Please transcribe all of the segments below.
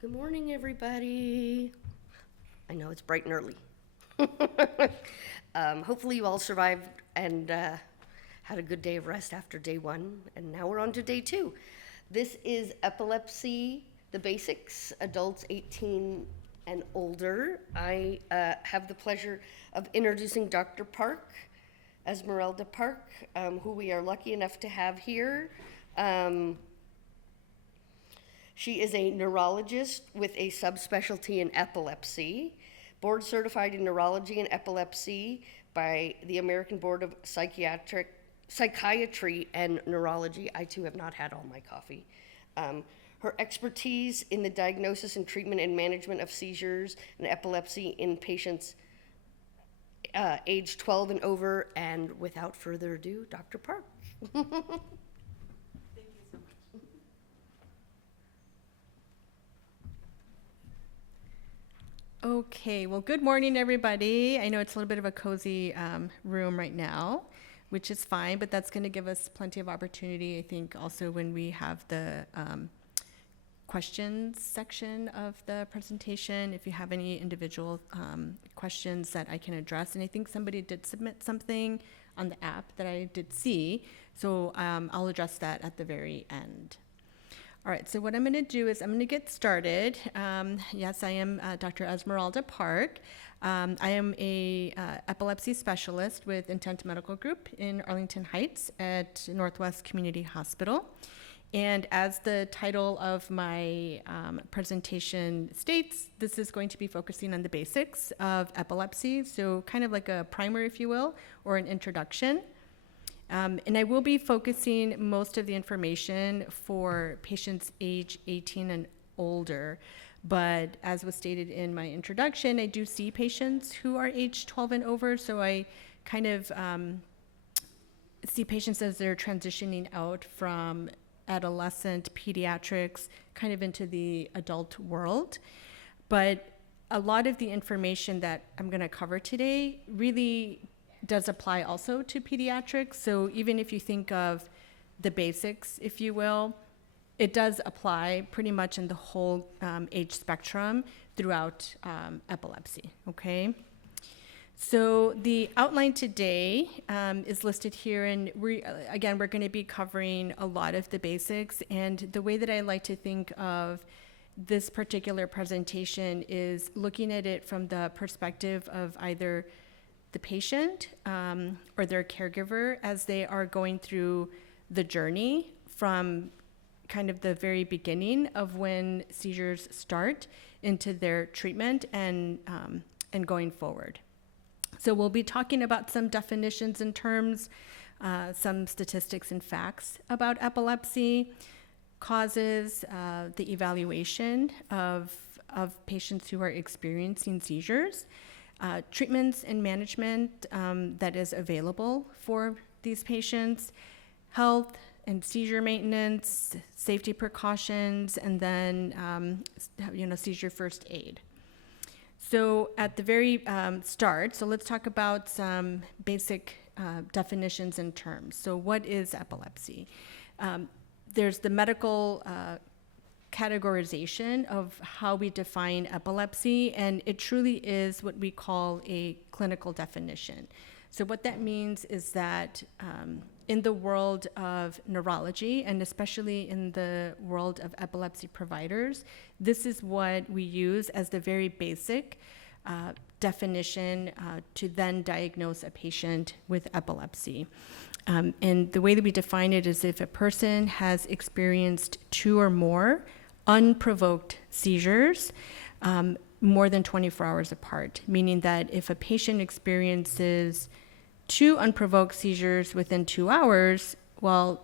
Good morning, everybody. I know it's bright and early. Hopefully, you all survived and had a good day of rest after day one, and now we're on to day two. This is epilepsy, the basics, adults 18 and older. I have the pleasure of introducing Dr. Park, Esmeralda Park, who we are lucky enough to have here. She is a neurologist with a subspecialty in epilepsy, board certified in neurology and epilepsy by the American Board of Psychiatry and Neurology. I too have not had all my coffee. Her expertise in the diagnosis and treatment and management of seizures and epilepsy in patients age 12 and over. And without further ado, Dr. Park. Okay, well, good morning, everybody. I know it's a little bit of a cozy room right now, which is fine, but that's going to give us plenty of opportunity, I think, also when we have the questions section of the presentation, if you have any individual questions that I can address. And I think somebody did submit something on the app that I did see, so I'll address that at the very end. All right, so what I'm going to do is I'm going to get started. Yes, I am Dr. Esmeralda Park. I am a epilepsy specialist with Intent Medical Group in Arlington Heights at Northwest Community Hospital. And as the title of my presentation states, this is going to be focusing on the basics of epilepsy, so kind of like a primer, if you will, or an introduction. And I will be focusing most of the information for patients age 18 and older. But as was stated in my introduction, I do see patients who are age 12 and over. So I kind of see patients as they're transitioning out from adolescent pediatrics kind of into the adult world. But a lot of the information that I'm going to cover today really does apply also to pediatrics. So even if you think of the basics, if you will, it does apply pretty much in the whole age spectrum throughout epilepsy, okay? So the outline today is listed here, and we're going to be covering a lot of the basics. And the way that I like to think of this particular presentation is looking at it from the perspective of either the patient or their caregiver as they are going through the journey from kind of the very beginning of when seizures start into their treatment and going forward. So we'll be talking about some definitions and terms, some statistics and facts about epilepsy, causes, the evaluation of patients who are experiencing seizures, treatments and management that is available for these patients, health and seizure maintenance, safety precautions, and then seizure first aid. So at the very start, so let's talk about some basic definitions and terms. So what is epilepsy? There's the medical categorization of how we define epilepsy, and it truly is what we call a clinical definition. So what that means is that in the world of neurology, and especially in the world of epilepsy providers, this is what we use as the very basic definition to then diagnose a patient with epilepsy. And the way that we define it is if a person has experienced 2 or more unprovoked seizures more than 24 hours apart, meaning that if a patient experiences 2 unprovoked seizures within 2 hours, well,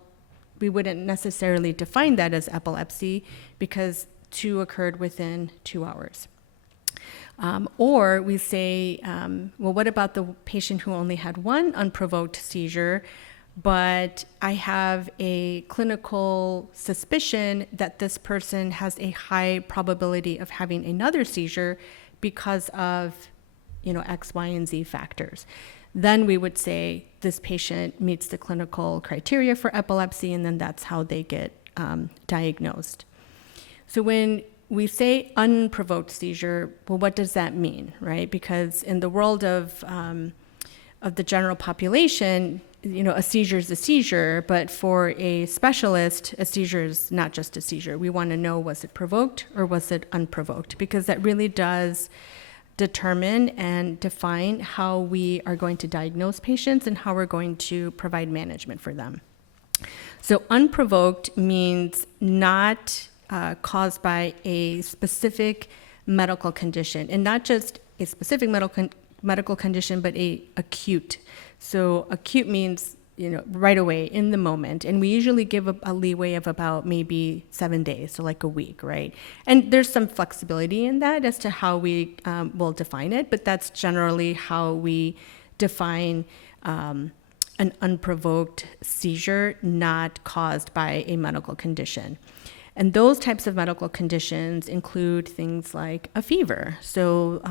we wouldn't necessarily define that as epilepsy because 2 occurred within 2 hours. Or we say, well, what about the patient who only had 1 unprovoked seizure, but I have a clinical suspicion that this person has a high probability of having another seizure because of, X, Y, and Z factors. Then we would say this patient meets the clinical criteria for epilepsy, and then that's how they get diagnosed. So when we say unprovoked seizure, well, what does that mean, right? Because in the world of the general population, a seizure is a seizure, but for a specialist, a seizure is not just a seizure. We want to know, was it provoked or was it unprovoked? Because that really does determine and define how we are going to diagnose patients and how we're going to provide management for them. So unprovoked means not caused by a specific medical condition, and not just a specific medical condition, but a acute. So acute means, right away, in the moment. And we usually give a leeway of about maybe 7 days, so like a week, right? And there's some flexibility in that as to how we will define it, but that's generally how we define an unprovoked seizure not caused by a medical condition. And those types of medical conditions include things like a fever. So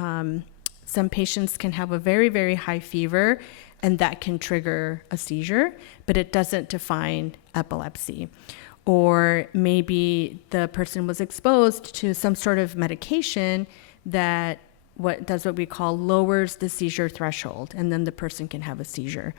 some patients can have a very, very high fever, and that can trigger a seizure, but it doesn't define epilepsy. Or maybe the person was exposed to some sort of medication that does what we call lowers the seizure threshold, and then the person can have a seizure.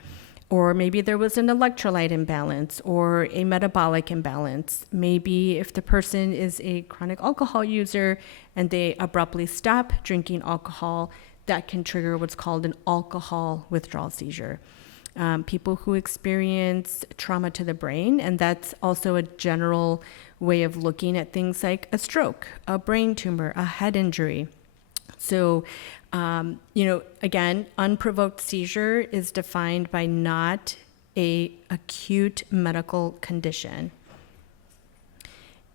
Or maybe there was an electrolyte imbalance or a metabolic imbalance. Maybe if the person is a chronic alcohol user and they abruptly stop drinking alcohol, that can trigger what's called an alcohol withdrawal seizure. People who experience trauma to the brain, and that's also a general way of looking at things like a stroke, a brain tumor, a head injury. So, again, unprovoked seizure is defined by not a acute medical condition.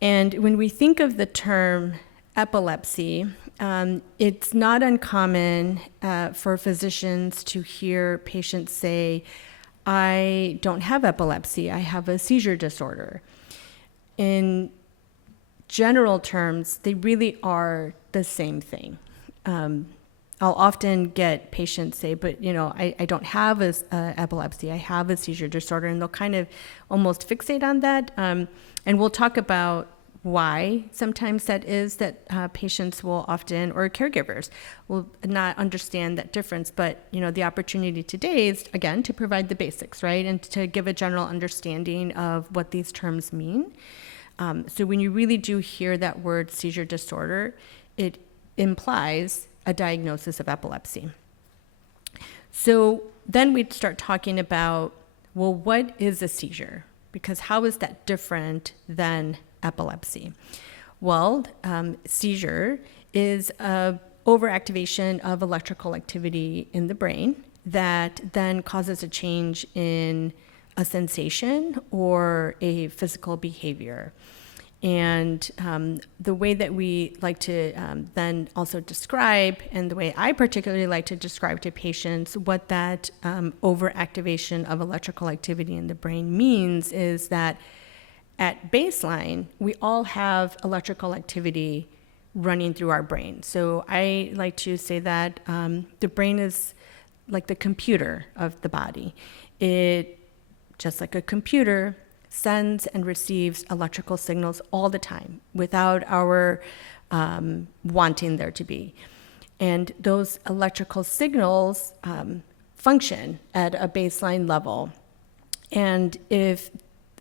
And when we think of the term epilepsy, it's not uncommon for physicians to hear patients say, I don't have epilepsy, I have a seizure disorder. In general terms, they really are the same thing. I'll often get patients say, but I don't have epilepsy, I have a seizure disorder, and they'll kind of almost fixate on that. And we'll talk about why sometimes that is that patients will often, or caregivers, will not understand that difference. But, the opportunity today is, again, to provide the basics, right? And to give a general understanding of what these terms mean. So when you really do hear that word seizure disorder, it implies a diagnosis of epilepsy. So then we'd start talking about, well, what is a seizure? Because how is that different than epilepsy? Well, seizure is a overactivation of electrical activity in the brain that then causes a change in a sensation or a physical behavior. And the way that we like to then also describe, and the way I particularly like to describe to patients what that overactivation of electrical activity in the brain means, is that at baseline, we all have electrical activity running through our brain. So I like to say that the brain is like the computer of the body. It, just like a computer, sends and receives electrical signals all the time without our wanting there to be. And those electrical signals function at a baseline level. And if,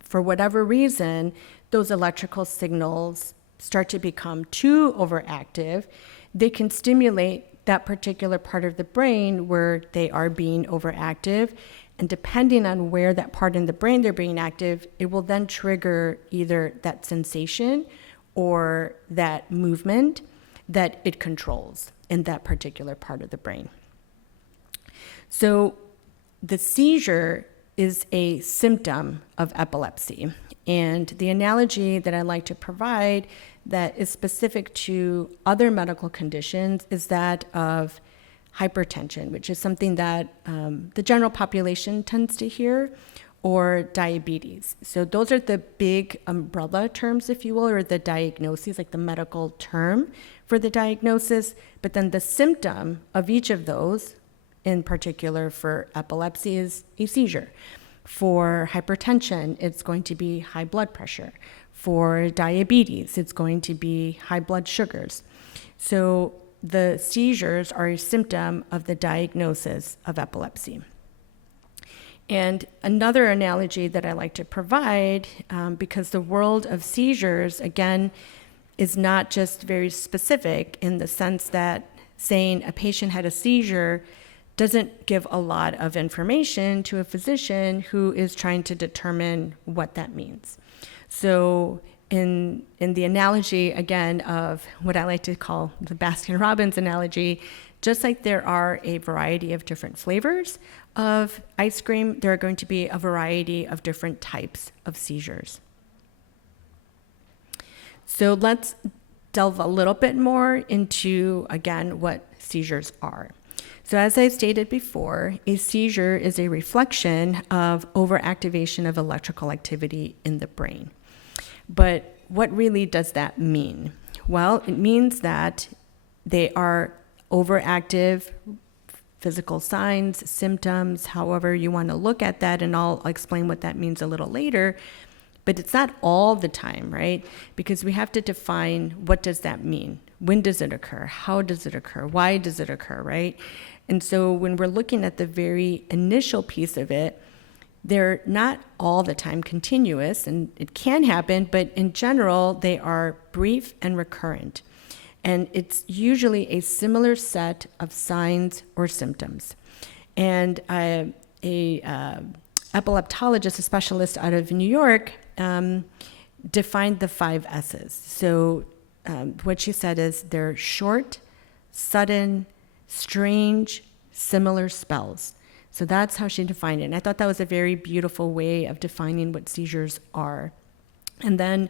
for whatever reason, those electrical signals start to become too overactive, they can stimulate that particular part of the brain where they are being overactive. And depending on where that part in the brain they're being active, it will then trigger either that sensation or that movement that it controls in that particular part of the brain. So the seizure is a symptom of epilepsy. And the analogy that I like to provide that is specific to other medical conditions is that of hypertension, which is something that the general population tends to hear, or diabetes. So those are the big umbrella terms, if you will, or the diagnoses, like the medical term for the diagnosis. But then the symptom of each of those, in particular for epilepsy, is a seizure. For hypertension, it's going to be high blood pressure. for diabetes. It's going to be high blood sugars. So the seizures are a symptom of the diagnosis of epilepsy. And another analogy that I like to provide, because the world of seizures, again, is not just very specific in the sense that saying a patient had a seizure doesn't give a lot of information to a physician who is trying to determine what that means. So in the analogy, again, of what I like to call the Baskin-Robbins analogy, just like there are a variety of different flavors of ice cream, there are going to be a variety of different types of seizures. So let's delve a little bit more into, again, what seizures are. So as I stated before, a seizure is a reflection of overactivation of electrical activity in the brain. But what really does that mean? Well, it means that they are overactive physical signs, symptoms, however you want to look at that, and I'll explain what that means a little later. But it's not all the time, right? Because we have to define, what does that mean? When does it occur? How does it occur? Why does it occur, right? And so when we're looking at the very initial piece of it, they're not all the time continuous, and it can happen, but in general, they are brief and recurrent. And it's usually a similar set of signs or symptoms. And a epileptologist, a specialist out of New York, defined the 5 S's. So what she said is they're short, sudden, strange, similar spells. So that's how she defined it. And I thought that was a very beautiful way of defining what seizures are. And then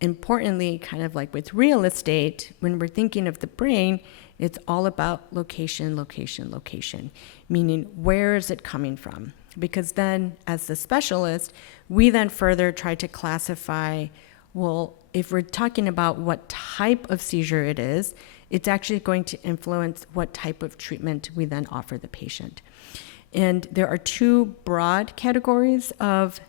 importantly, kind of like with real estate, when we're thinking of the brain, it's all about location, location, location, meaning where is it coming from? Because then as the specialist, we then further try to classify, well, if we're talking about what type of seizure it is, it's actually going to influence what type of treatment we then offer the patient. And there are 2 broad categories of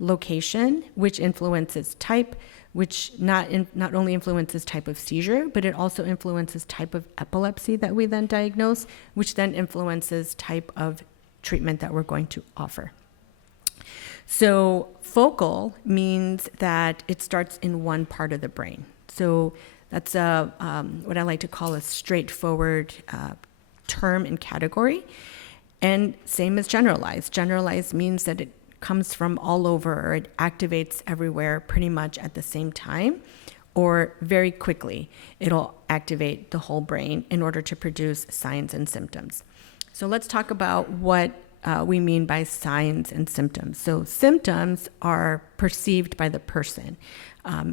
location, which influences type, which not only influences type of seizure, but it also influences type of epilepsy that we then diagnose, which then influences type of treatment that we're going to offer. So focal means that it starts in one part of the brain. So that's what I like to call a straightforward term and category. And same as generalized. Generalized means that it comes from all over, or it activates everywhere pretty much at the same time, or very quickly. It'll activate the whole brain in order to produce signs and symptoms. So let's talk about what we mean by signs and symptoms. So symptoms are perceived by the person.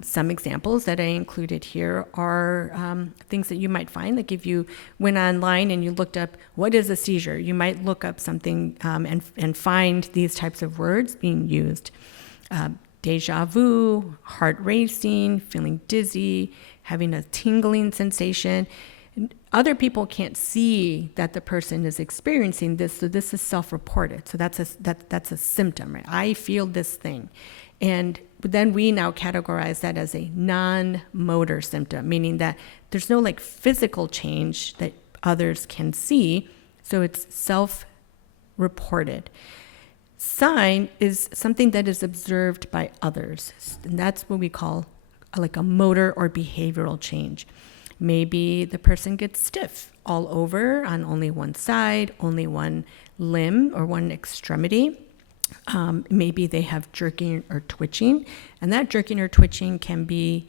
Some examples that I included here are things that you might find, like if you went online and you looked up, what is a seizure? You might look up something and find these types of words being used. Deja vu, heart racing, feeling dizzy, having a tingling sensation. Other people can't see that the person is experiencing this, so this is self-reported. So that's a symptom, right? I feel this thing. And then we now categorize that as a non-motor symptom, meaning that there's no like physical change that others can see, so it's self-reported. Sign is something that is observed by others, and that's what we call like a motor or behavioral change. Maybe the person gets stiff all over on only one side, only one limb or one extremity. Maybe they have jerking or twitching, and that jerking or twitching can be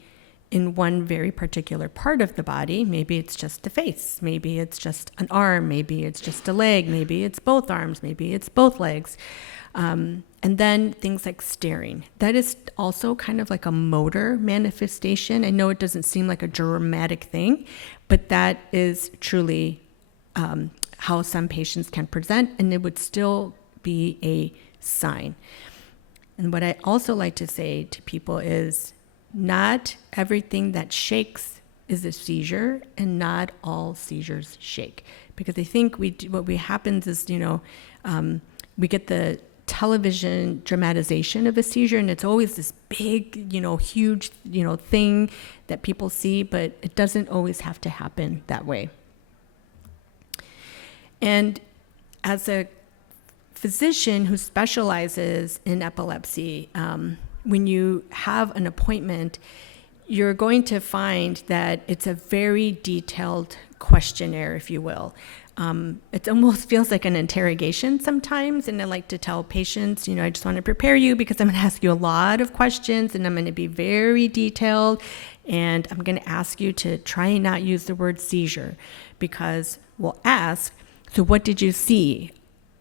in one very particular part of the body. Maybe it's just the face, maybe it's just an arm, maybe it's just a leg, maybe it's both arms, maybe it's both legs. And then things like staring. That is also kind of like a motor manifestation. I know it doesn't seem like a dramatic thing, but that is truly how some patients can present, and it would still be a sign. And what I also like to say to people is not everything that shakes is a seizure, and not all seizures shake. Because I think what happens is, we get the television dramatization of a seizure, and it's always this big, huge, thing that people see, but it doesn't always have to happen that way. And as a physician who specializes in epilepsy, when you have an appointment, you're going to find that it's a very detailed questionnaire, if you will. It almost feels like an interrogation sometimes, and I like to tell patients, I just want to prepare you because I'm going to ask you a lot of questions, and I'm going to be very detailed, and I'm going to ask you to try and not use the word seizure, because we'll ask, so what did you see?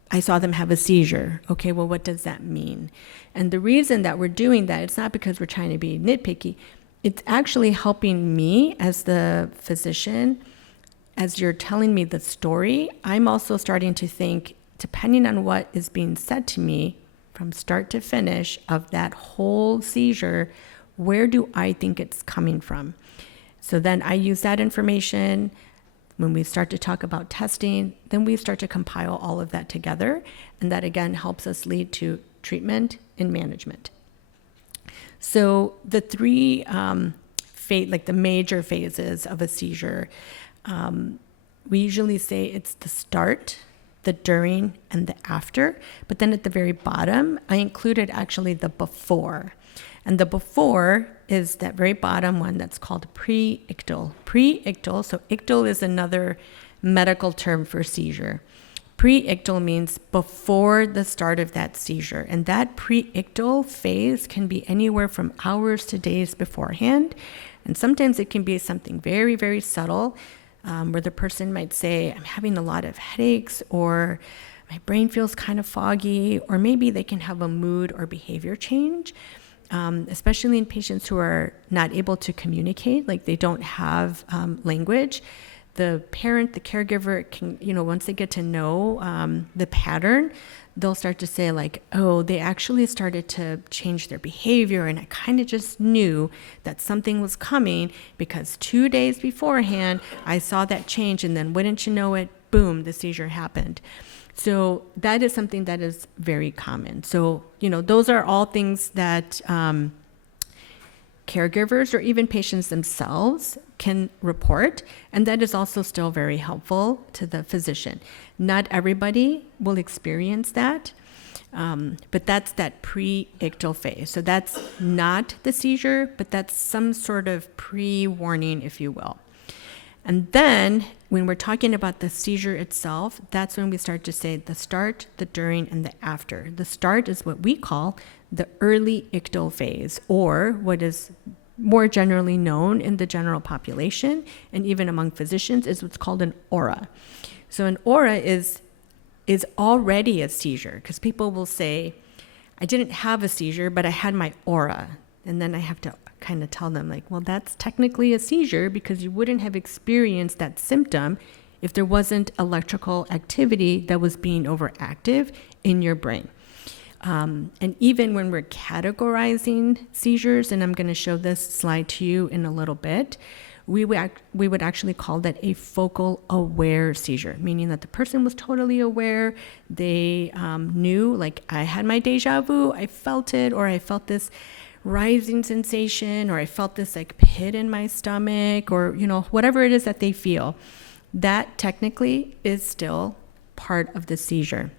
I saw them have a seizure. Okay, well, what does that mean? And the reason that we're doing that, it's not because we're trying to be nitpicky. It's actually helping me as the physician. As you're telling me the story, I'm also starting to think, depending on what is being said to me from start to finish of that whole seizure, where do I think it's coming from? So then I use that information. When we start to talk about testing, then we start to compile all of that together. And that again helps us lead to treatment and management. So the three the major phases of a seizure, we usually say it's the start, the during, and the after. But then at the very bottom, I included actually the before. And the before is that very bottom one that's called pre-ictal. Pre-ictal, so ictal is another medical term for seizure. Pre-ictal means before the start of that seizure. And that pre-ictal phase can be anywhere from hours to days beforehand. And sometimes it can be something very, very subtle, where the person might say, I'm having a lot of headaches, or my brain feels kind of foggy, or maybe they can have a mood or behavior change, especially in patients who are not able to communicate, like they don't have language. The parent, the caregiver can, once they get to know the pattern, they'll start to say like, oh, they actually started to change their behavior, and I kind of just knew that something was coming because 2 days beforehand, I saw that change, and then wouldn't you know it, boom, the seizure happened. So that is something that is very common. So, those are all things that caregivers or even patients themselves can report, and that is also still very helpful to the physician. Not everybody will experience that, but that's that pre-ictal phase. So that's not the seizure, but that's some sort of pre-warning, if you will. And then when we're talking about the seizure itself, that's when we start to say the start, the during, and the after. The start is what we call the early ictal phase, or what is more generally known in the general population and even among physicians is what's called an aura. So an aura is already a seizure, because people will say, I didn't have a seizure, but I had my aura. And then I have to kind of tell them like, well, that's technically a seizure because you wouldn't have experienced that symptom if there wasn't electrical activity that was being overactive in your brain. And even when we're categorizing seizures, and I'm going to show this slide to you in a little bit, we would actually call that a focal aware seizure, meaning that the person was totally aware. They knew, like, I had my deja vu, I felt it, or I felt this rising sensation, or I felt this like pit in my stomach, or whatever it is that they feel. That technically is still part of the seizure.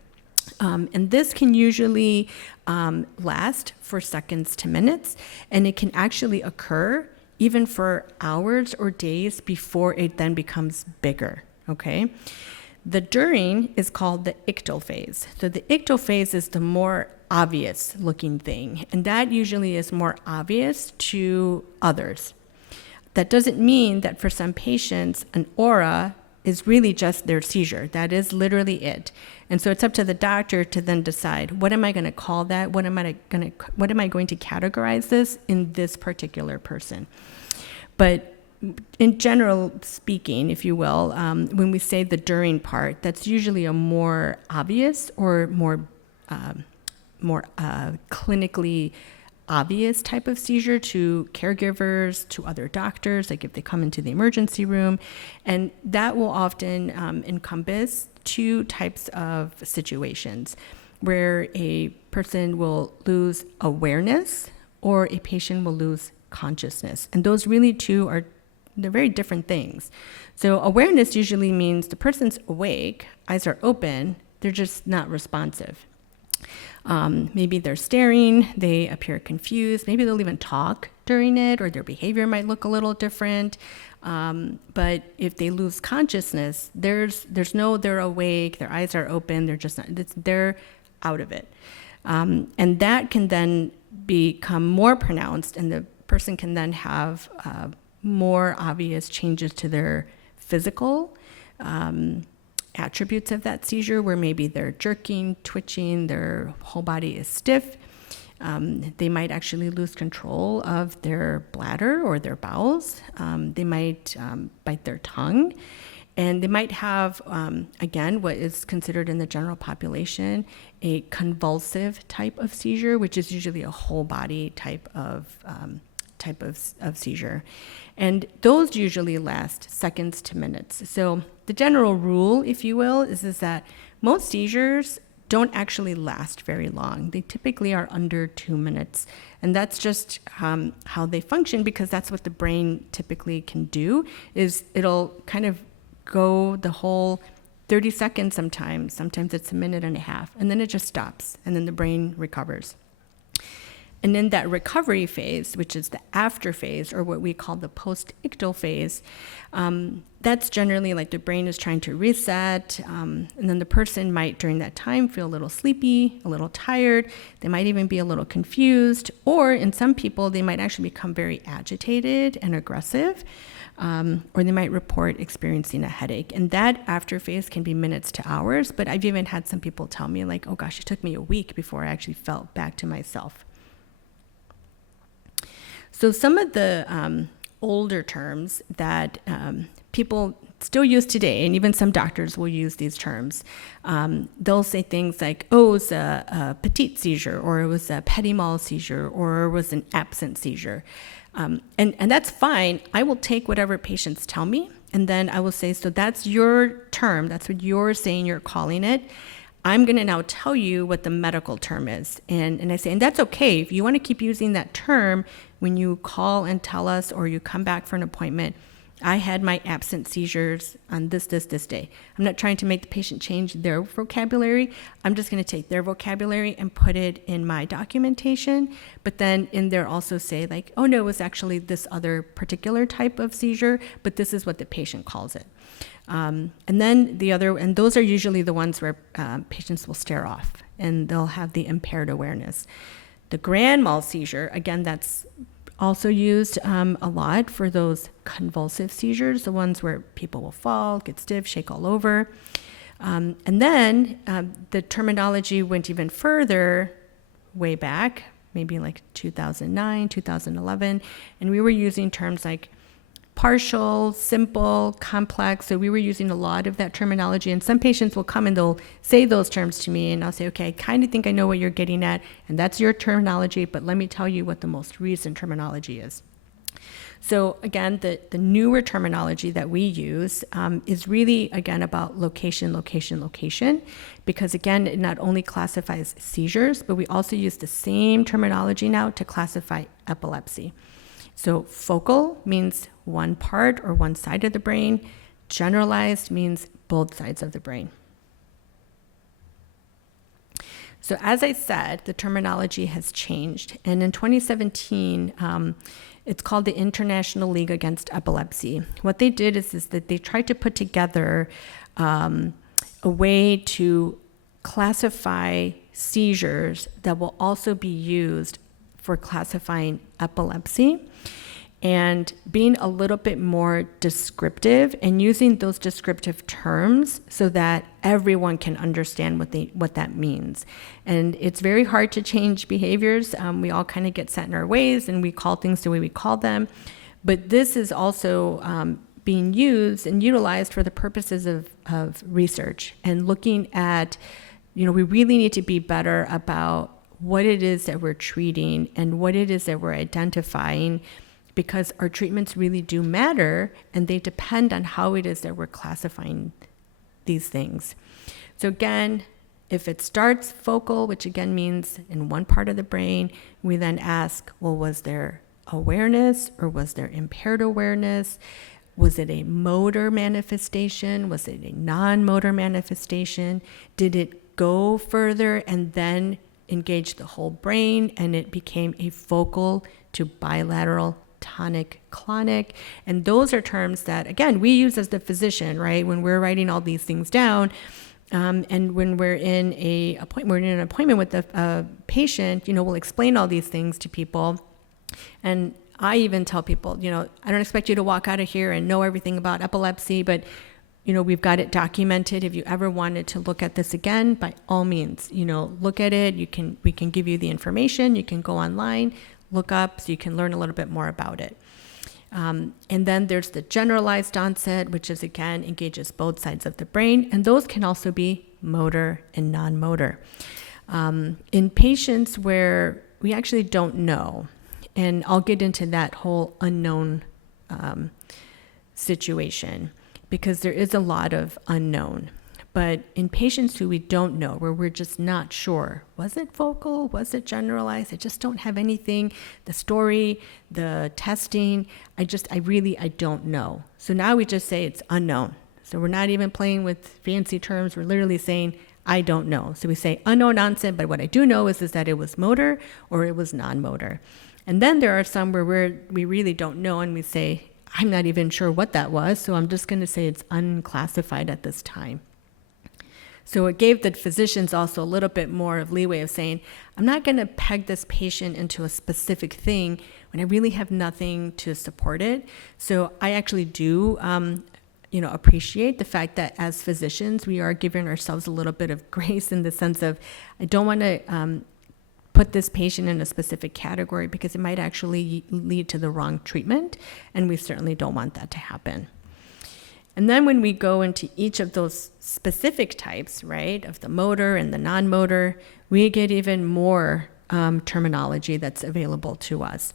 And this can usually last for seconds to minutes, and it can actually occur even for hours or days before it then becomes bigger, okay? The during is called the ictal phase. So the ictal phase is the more obvious looking thing, and that usually is more obvious to others. That doesn't mean that for some patients, an aura is really just their seizure. That is literally it. And so it's up to the doctor to then decide, what am I going to call that? What am I going to categorize this in this particular person? But in general speaking, if you will, when we say the during part, that's usually a more obvious or more clinically obvious type of seizure to caregivers, to other doctors, like if they come into the emergency room. And that will often encompass two types of situations. where a person will lose awareness or a patient will lose consciousness. And those really they're very different things. So awareness usually means the person's awake, eyes are open, they're just not responsive. Maybe they're staring, they appear confused, maybe they'll even talk during it, or their behavior might look a little different. But if they lose consciousness, there's no, they're awake, their eyes are open, they're out of it. And that can then become more pronounced, and the person can then have more obvious changes to their physical attributes of that seizure, where maybe they're jerking, twitching, their whole body is stiff. They might actually lose control of their bladder or their bowels. They might bite their tongue. And they might have, again, what is considered in the general population a convulsive type of seizure, which is usually a whole body type of seizure. And those usually last seconds to minutes. So the general rule, if you will, is that most seizures don't actually last very long. They typically are under 2 minutes. And that's just how they function, because that's what the brain typically can do, is it'll kind of go the whole 30 seconds sometimes it's a minute and a half, and then it just stops, and then the brain recovers. And in that recovery phase, which is the after phase, or what we call the post-ictal phase, that's generally like the brain is trying to reset, and then the person might, during that time, feel a little sleepy, a little tired. They might even be a little confused, or in some people, they might actually become very agitated and aggressive, or they might report experiencing a headache. And that after phase can be minutes to hours, but I've even had some people tell me, like, oh gosh, it took me a week before I actually felt back to myself. So some of the older terms that people still use today, and even some doctors will use these terms, they'll say things like, oh, it was a petite seizure, or it was a petit mal seizure, or it was an absent seizure. And that's fine. I will take whatever patients tell me, and then I will say, so that's your term, that's what you're saying, you're calling it. I'm going to now tell you what the medical term is. And I say, and that's okay. If you want to keep using that term when you call and tell us, or you come back for an appointment, I had my absent seizures on this day. I'm not trying to make the patient change their vocabulary. I'm just going to take their vocabulary and put it in my documentation. But then in there also say, like, oh no, it was actually this other particular type of seizure, but this is what the patient calls it. And then and those are usually the ones where patients will stare off and they'll have the impaired awareness. The grand mal seizure, again, that's also used a lot for those convulsive seizures, the ones where people will fall, get stiff, shake all over. And then the terminology went even further way back, maybe like 2009, 2011, and we were using terms like partial, simple, complex. So we were using a lot of that terminology, and some patients will come and they'll say those terms to me, and I'll say, okay, I kind of think I know what you're getting at, and that's your terminology, but let me tell you what the most recent terminology is. So again, the newer terminology that we use is really, again, about location, because again, it not only classifies seizures, but we also use the same terminology now to classify epilepsy. So focal means one part or one side of the brain. Generalized means both sides of the brain. So as I said, the terminology has changed. And in 2017, it's called the International League Against Epilepsy. What they did is that they tried to put together a way to classify seizures that will also be used for classifying epilepsy, and being a little bit more descriptive and using those descriptive terms so that everyone can understand what that means. And it's very hard to change behaviors. We all kind of get set in our ways and we call things the way we call them. But this is also being used and utilized for the purposes of research and looking at, we really need to be better about what it is that we're treating and what it is that we're identifying, because our treatments really do matter and they depend on how it is that we're classifying these things. So again, If it starts focal, which again means in one part of the brain, we then ask, well, was there awareness or was there impaired awareness? Was it a motor manifestation? Was it a non-motor manifestation? Did it go further and then engage the whole brain and it became a focal to bilateral tonic-clonic? And those are terms that, again, we use as the physician, right? When we're writing all these things down, and when we're in an appointment with a patient, we'll explain all these things to people. And I even tell people, I don't expect you to walk out of here and know everything about epilepsy, but we've got it documented. If you ever wanted to look at this again, by all means, look at it. We can give you the information. You can go online, look up, so you can learn a little bit more about it. And then there's the generalized onset, which is, again, engages both sides of the brain. And those can also be motor and non-motor. In patients where we actually don't know, and I'll get into that whole unknown situation, because there is a lot of unknown. But in patients who we don't know, where we're just not sure, was it focal? Was it generalized? I just don't have anything, the story, the testing, I don't know. So now we just say it's unknown. So we're not even playing with fancy terms. We're literally saying, I don't know. So we say unknown onset, but what I do know is that it was motor or it was non-motor. And then there are some where we really don't know, and we say, I'm not even sure what that was, so I'm just going to say it's unclassified at this time. So it gave the physicians also a little bit more of leeway of saying, I'm not going to peg this patient into a specific thing when I really have nothing to support it. So I actually do, appreciate the fact that as physicians, we are giving ourselves a little bit of grace in the sense of, I don't want to put this patient in a specific category because it might actually lead to the wrong treatment, and we certainly don't want that to happen. And then when we go into each of those specific types, right, of the motor and the non-motor, we get even more terminology that's available to us.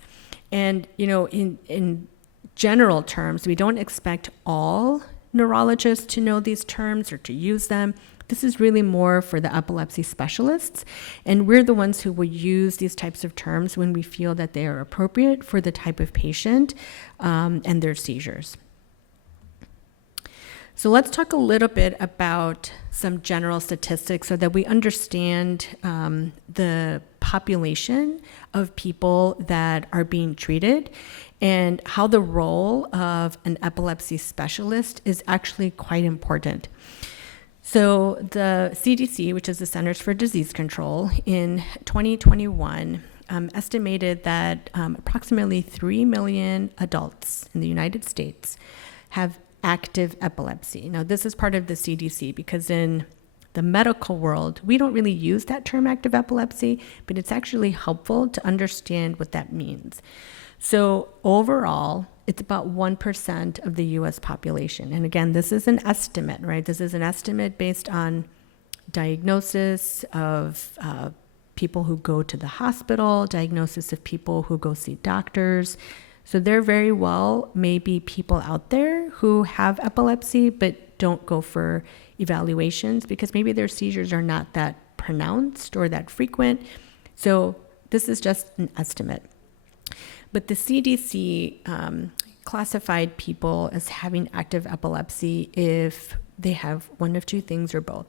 And, in general terms, we don't expect all neurologists to know these terms or to use them. This is really more for the epilepsy specialists, and we're the ones who will use these types of terms when we feel that they are appropriate for the type of patient and their seizures. So let's talk a little bit about some general statistics so that we understand the population of people that are being treated and how the role of an epilepsy specialist is actually quite important. So the CDC, which is the Centers for Disease Control, in 2021 estimated that approximately 3 million adults in the United States have active epilepsy. Now, this is part of the CDC because in the medical world, we don't really use that term active epilepsy, but it's actually helpful to understand what that means. So overall, it's about 1% of the US population. And again, this is an estimate, right? This is an estimate based on diagnosis of people who go to the hospital, diagnosis of people who go see doctors. So there very well may be people out there who have epilepsy but don't go for evaluations because maybe their seizures are not that pronounced or that frequent. So this is just an estimate. But the CDC classified people as having active epilepsy if they have one of two things or both.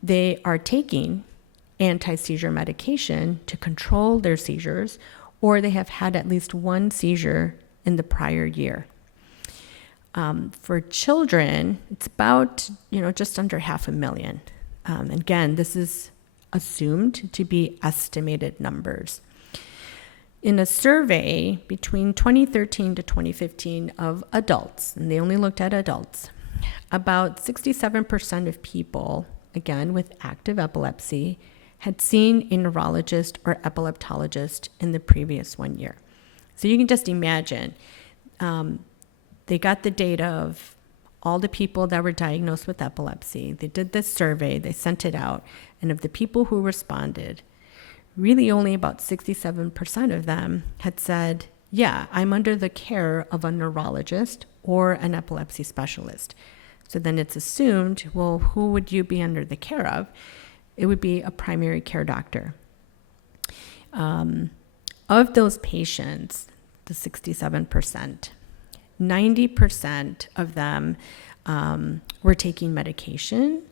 They are taking anti-seizure medication to control their seizures, or they have had at least one seizure in the prior year. For children, it's about, just under 500,000. Again, this is assumed to be estimated numbers. In a survey between 2013 to 2015 of adults, and they only looked at adults, about 67% of people, again, with active epilepsy, had seen a neurologist or epileptologist in the previous 1 year. So you can just imagine, they got the data of all the people that were diagnosed with epilepsy. They did this survey, they sent it out, and of the people who responded, really only about 67% of them had said, yeah, I'm under the care of a neurologist or an epilepsy specialist. So then it's assumed, well, who would you be under the care of? it would be a primary care doctor. Of those patients, the 67%, 90% of them were taking medication,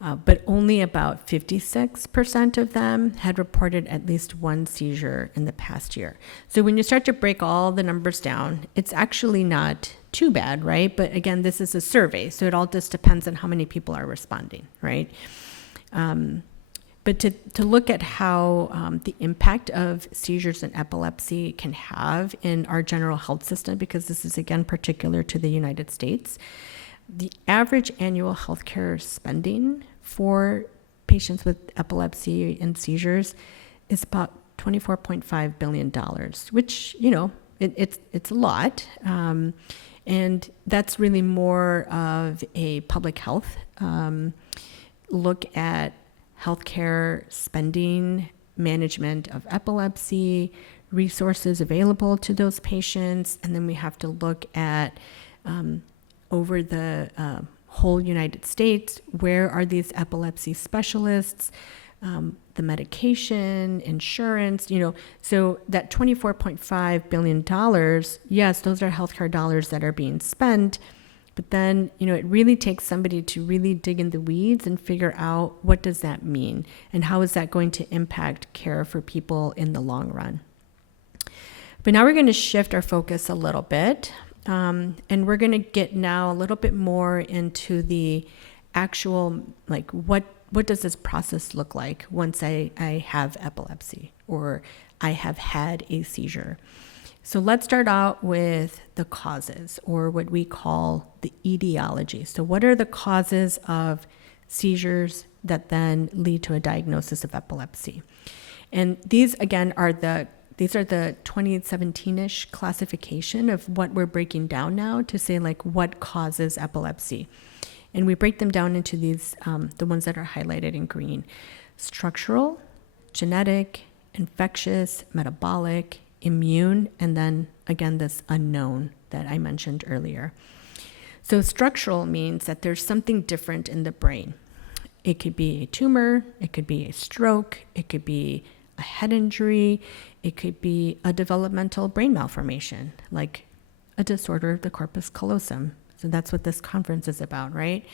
but only about 56% of them had reported at least one seizure in the past year. So when you start to break all the numbers down, it's actually not too bad, right? But again, this is a survey, so it all just depends on how many people are responding, right? But to look at how the impact of seizures and epilepsy can have in our general health system, because this is, again, particular to the United States, the average annual healthcare spending for patients with epilepsy and seizures is about $24.5 billion, which, it's a lot. And that's really more of a public health look at healthcare spending, management of epilepsy, resources available to those patients, and then we have to look at over the whole United States, where are these epilepsy specialists, the medication, insurance, so that $24.5 billion, yes, those are healthcare dollars that are being spent. But then, it really takes somebody to really dig in the weeds and figure out what does that mean and how is that going to impact care for people in the long run. But now we're going to shift our focus a little bit, and we're going to get now a little bit more into the actual, like, what does this process look like once I have epilepsy or I have had a seizure. So let's start out with the causes, or what we call the etiology. So what are the causes of seizures that then lead to a diagnosis of epilepsy? And these, again, are the 2017-ish classification of what we're breaking down now to say, like, what causes epilepsy. And we break them down into these, the ones that are highlighted in green: structural, genetic, infectious, metabolic, immune, and then again this unknown that I mentioned earlier. So structural means that there's something different in the brain. It could be a tumor, it could be a stroke, it could be a head injury, it could be a developmental brain malformation, like a disorder of the corpus callosum. So that's what this conference is about, right?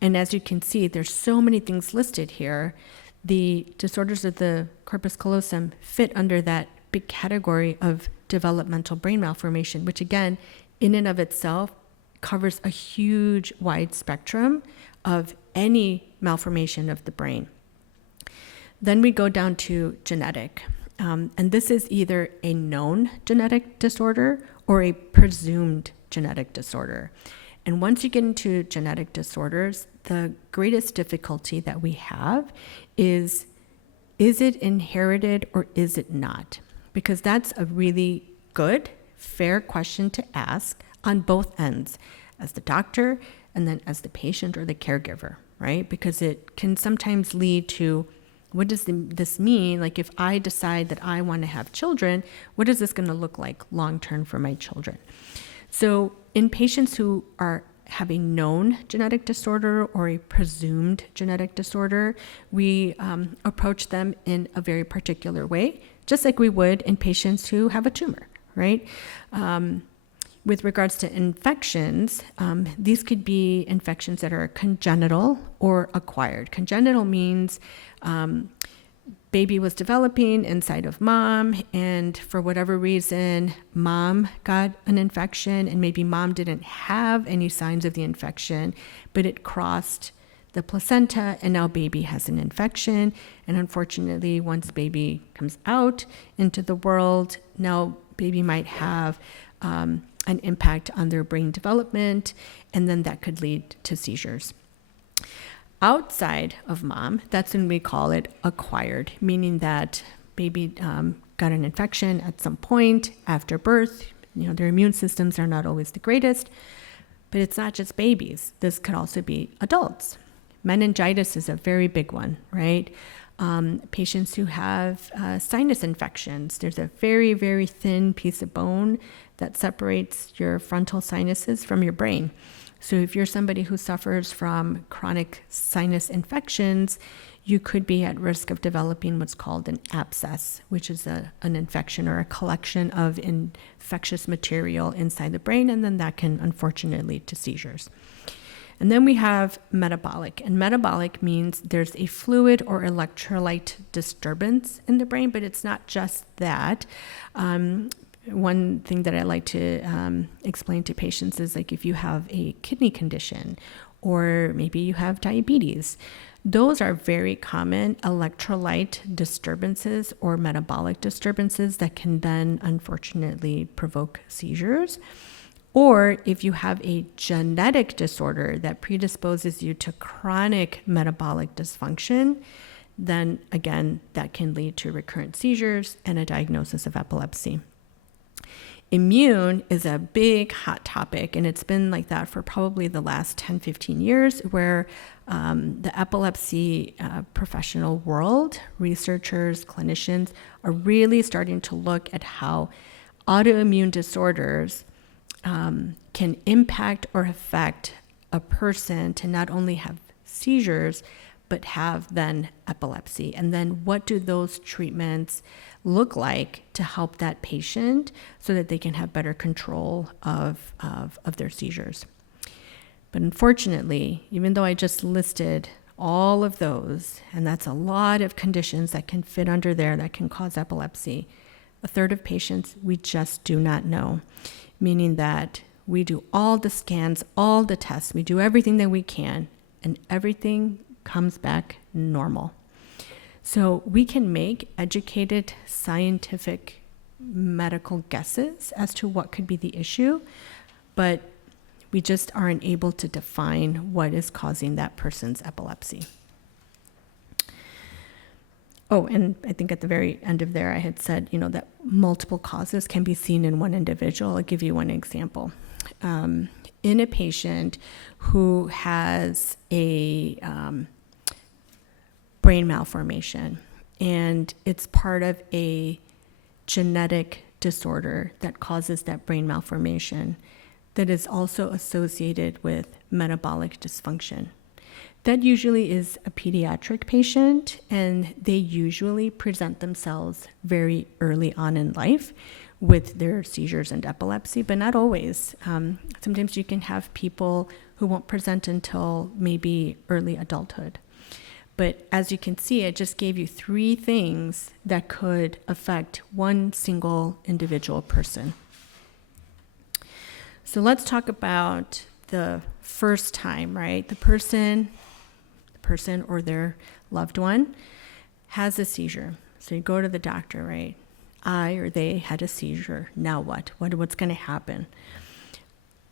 And as you can see, there's so many things listed here. The disorders of the corpus callosum fit under that big category of developmental brain malformation, which again, in and of itself, covers a huge wide spectrum of any malformation of the brain. Then we go down to genetic. And this is either a known genetic disorder or a presumed genetic disorder. And once you get into genetic disorders, the greatest difficulty that we have is it inherited or is it not? Because that's a really good, fair question to ask on both ends, as the doctor and then as the patient or the caregiver, right? Because it can sometimes lead to, what does this mean? Like, if I decide that I want to have children, what is this going to look like long-term for my children? So in patients who have a known genetic disorder or a presumed genetic disorder, we approach them in a very particular way, just like we would in patients who have a tumor, right? With regards to infections, these could be infections that are congenital or acquired. Congenital means baby was developing inside of mom, and for whatever reason, mom got an infection, and maybe mom didn't have any signs of the infection, but it crossed the placenta, and now baby has an infection. And unfortunately, once baby comes out into the world, now baby might have an impact on their brain development, and then that could lead to seizures. Outside of mom, that's when we call it acquired, meaning that baby got an infection at some point after birth. Their immune systems are not always the greatest, but it's not just babies. This could also be adults. Meningitis is a very big one, right? Patients who have sinus infections, there's a very, very thin piece of bone that separates your frontal sinuses from your brain. So if you're somebody who suffers from chronic sinus infections, you could be at risk of developing what's called an abscess, which is an infection or a collection of infectious material inside the brain, and then that can unfortunately lead to seizures. And then we have metabolic, and metabolic means there's a fluid or electrolyte disturbance in the brain, but it's not just that. One thing that I like to explain to patients is like if you have a kidney condition or maybe you have diabetes, those are very common electrolyte disturbances or metabolic disturbances that can then unfortunately provoke seizures. Or if you have a genetic disorder that predisposes you to chronic metabolic dysfunction, then again, that can lead to recurrent seizures and a diagnosis of epilepsy. Immune is a big hot topic, and it's been like that for probably the last 10, 15 years, where the epilepsy professional world, researchers, clinicians, are really starting to look at how autoimmune disorders can impact or affect a person to not only have seizures, but have then epilepsy. And then what do those treatments look like to help that patient so that they can have better control of their seizures? But unfortunately, even though I just listed all of those, and that's a lot of conditions that can fit under there that can cause epilepsy, a third of patients we just do not know, meaning that we do all the scans, all the tests, we do everything that we can, and everything comes back normal. So we can make educated scientific medical guesses as to what could be the issue, but we just aren't able to define what is causing that person's epilepsy. Oh, and I think at the very end of there, I had said, that multiple causes can be seen in one individual. I'll give you one example. In a patient who has a brain malformation, and it's part of a genetic disorder that causes that brain malformation that is also associated with metabolic dysfunction. That usually is a pediatric patient, and they usually present themselves very early on in life with their seizures and epilepsy, but not always. Sometimes you can have people who won't present until maybe early adulthood. But as you can see, I just gave you 3 things that could affect one single individual person. So let's talk about the first time, right? The person or their loved one has a seizure. So you go to the doctor, right? I or they had a seizure. Now what? What's going to happen?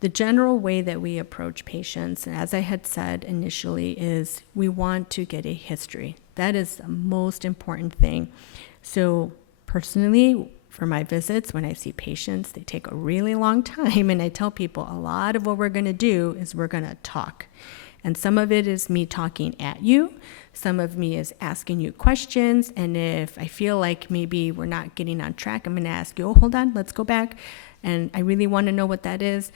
The general way that we approach patients, and as I had said initially, is we want to get a history. That is the most important thing. So personally, for my visits, when I see patients, they take a really long time, and I tell people a lot of what we're going to do is we're going to talk. And some of it is me talking at you. Some of me is asking you questions. And if I feel like maybe we're not getting on track, I'm going to ask you, oh, hold on, let's go back. And I really want to know what that is,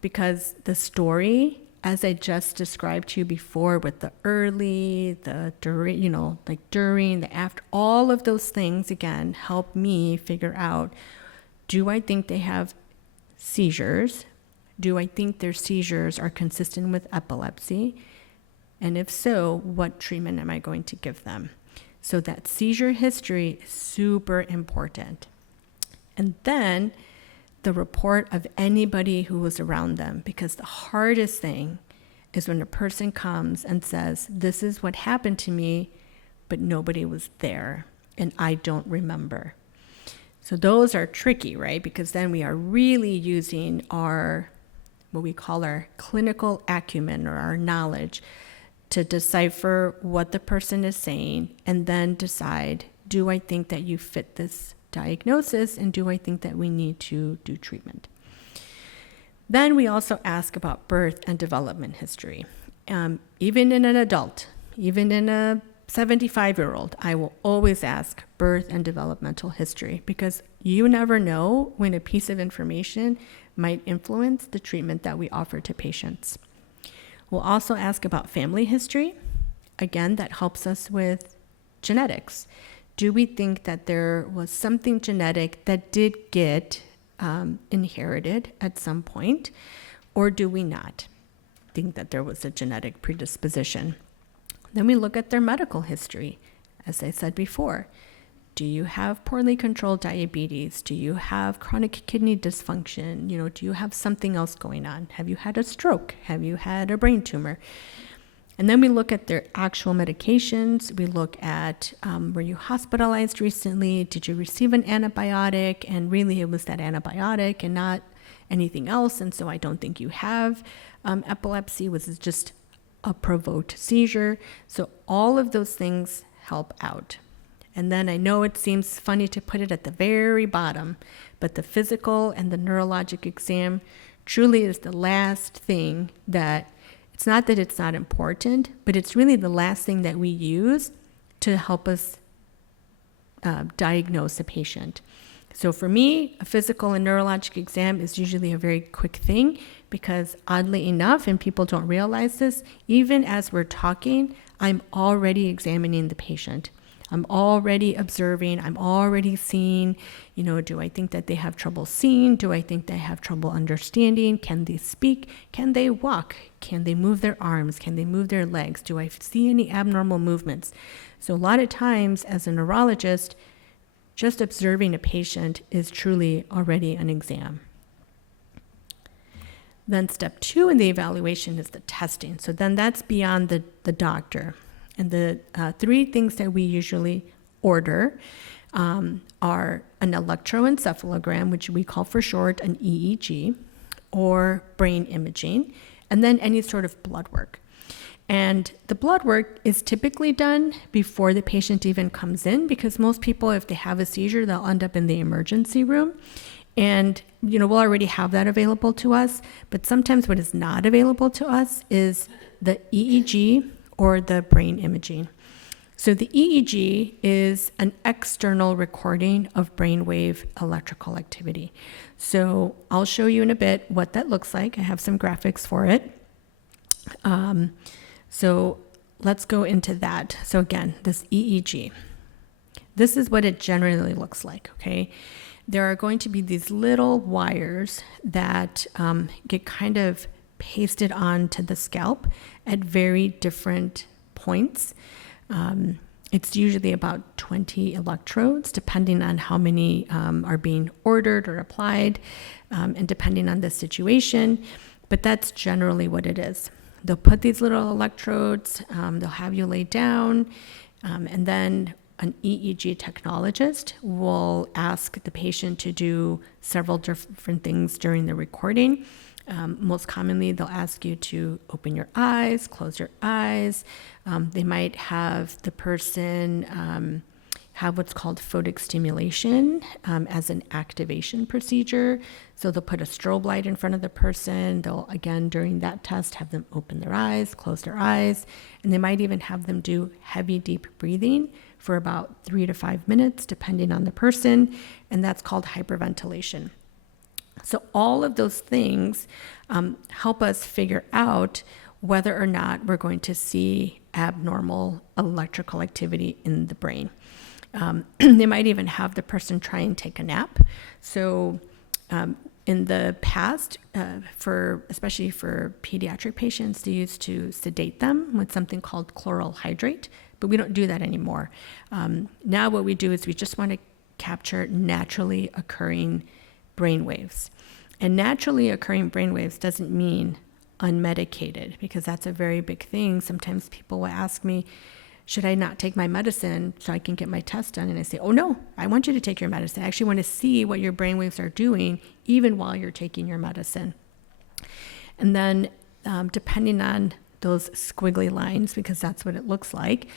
because the story, as I just described to you before, with the early, the during, during, the after, all of those things, again, help me figure out, do I think they have seizures? Do I think their seizures are consistent with epilepsy? And if so, what treatment am I going to give them? So that seizure history is super important. And then the report of anybody who was around them, because the hardest thing is when a person comes and says, this is what happened to me, but nobody was there and I don't remember. So those are tricky, right? Because then we are really using what we call our clinical acumen, or our knowledge, to decipher what the person is saying and then decide, do I think that you fit this diagnosis, and do I think that we need to do treatment? Then we also ask about birth and development history. Even in an adult, even in a 75-year-old, I will always ask birth and developmental history, because you never know when a piece of information might influence the treatment that we offer to patients. We'll also ask about family history. Again, that helps us with genetics. Do we think that there was something genetic that did get inherited at some point, or do we not think that there was a genetic predisposition? Then we look at their medical history. As I said before, do you have poorly controlled diabetes? Do you have chronic kidney dysfunction? Do you have something else going on? Have you had a stroke? Have you had a brain tumor? And then we look at their actual medications. We look at, were you hospitalized recently? Did you receive an antibiotic? And really it was that antibiotic and not anything else. And so I don't think you have epilepsy. Was it just a provoked seizure? So all of those things help out. And then I know it seems funny to put it at the very bottom, but the physical and the neurologic exam truly is the last thing that, it's not that it's not important, but it's really the last thing that we use to help us diagnose a patient. So for me, a physical and neurologic exam is usually a very quick thing because oddly enough, and people don't realize this, even as we're talking, I'm already examining the patient. I'm already observing, I'm already seeing, do I think that they have trouble seeing? Do I think they have trouble understanding? Can they speak? Can they walk? Can they move their arms? Can they move their legs? Do I see any abnormal movements? So a lot of times as a neurologist, just observing a patient is truly already an exam. Then step 2 in the evaluation is the testing. So then that's beyond the doctor. And the 3 things that we usually order are an electroencephalogram, which we call for short an EEG, or brain imaging, and then any sort of blood work. And the blood work is typically done before the patient even comes in, because most people, if they have a seizure, they'll end up in the emergency room. And, we'll already have that available to us. But sometimes what is not available to us is the EEG or the brain imaging. So the EEG is an external recording of brainwave electrical activity. So I'll show you in a bit what that looks like. I have some graphics for it. So let's go into that. So again, this EEG, this is what it generally looks like, okay? There are going to be these little wires that get kind of pasted onto the scalp at very different points. It's usually about 20 electrodes, depending on how many are being ordered or applied, and depending on the situation. But that's generally what it is. They'll put these little electrodes, they'll have you lay down, and then an EEG technologist will ask the patient to do several different things during the recording. Most commonly, they'll ask you to open your eyes, close your eyes. They might have the person have what's called photic stimulation as an activation procedure. So they'll put a strobe light in front of the person. They'll, again, during that test, have them open their eyes, close their eyes, and they might even have them do heavy, deep breathing for about 3 to 5 minutes, depending on the person, and that's called hyperventilation. So all of those things help us figure out whether or not we're going to see abnormal electrical activity in the brain. They might even have the person try and take a nap. So in the past, especially for pediatric patients, they used to sedate them with something called chloral hydrate, but we don't do that anymore. Now what we do is we just want to capture naturally occurring brain waves. And naturally occurring brain waves doesn't mean unmedicated, because that's a very big thing. Sometimes people will ask me, should I not take my medicine so I can get my test done? And I say, oh no, I want you to take your medicine. I actually want to see what your brain waves are doing even while you're taking your medicine. And then depending on those squiggly lines, because that's what it looks like,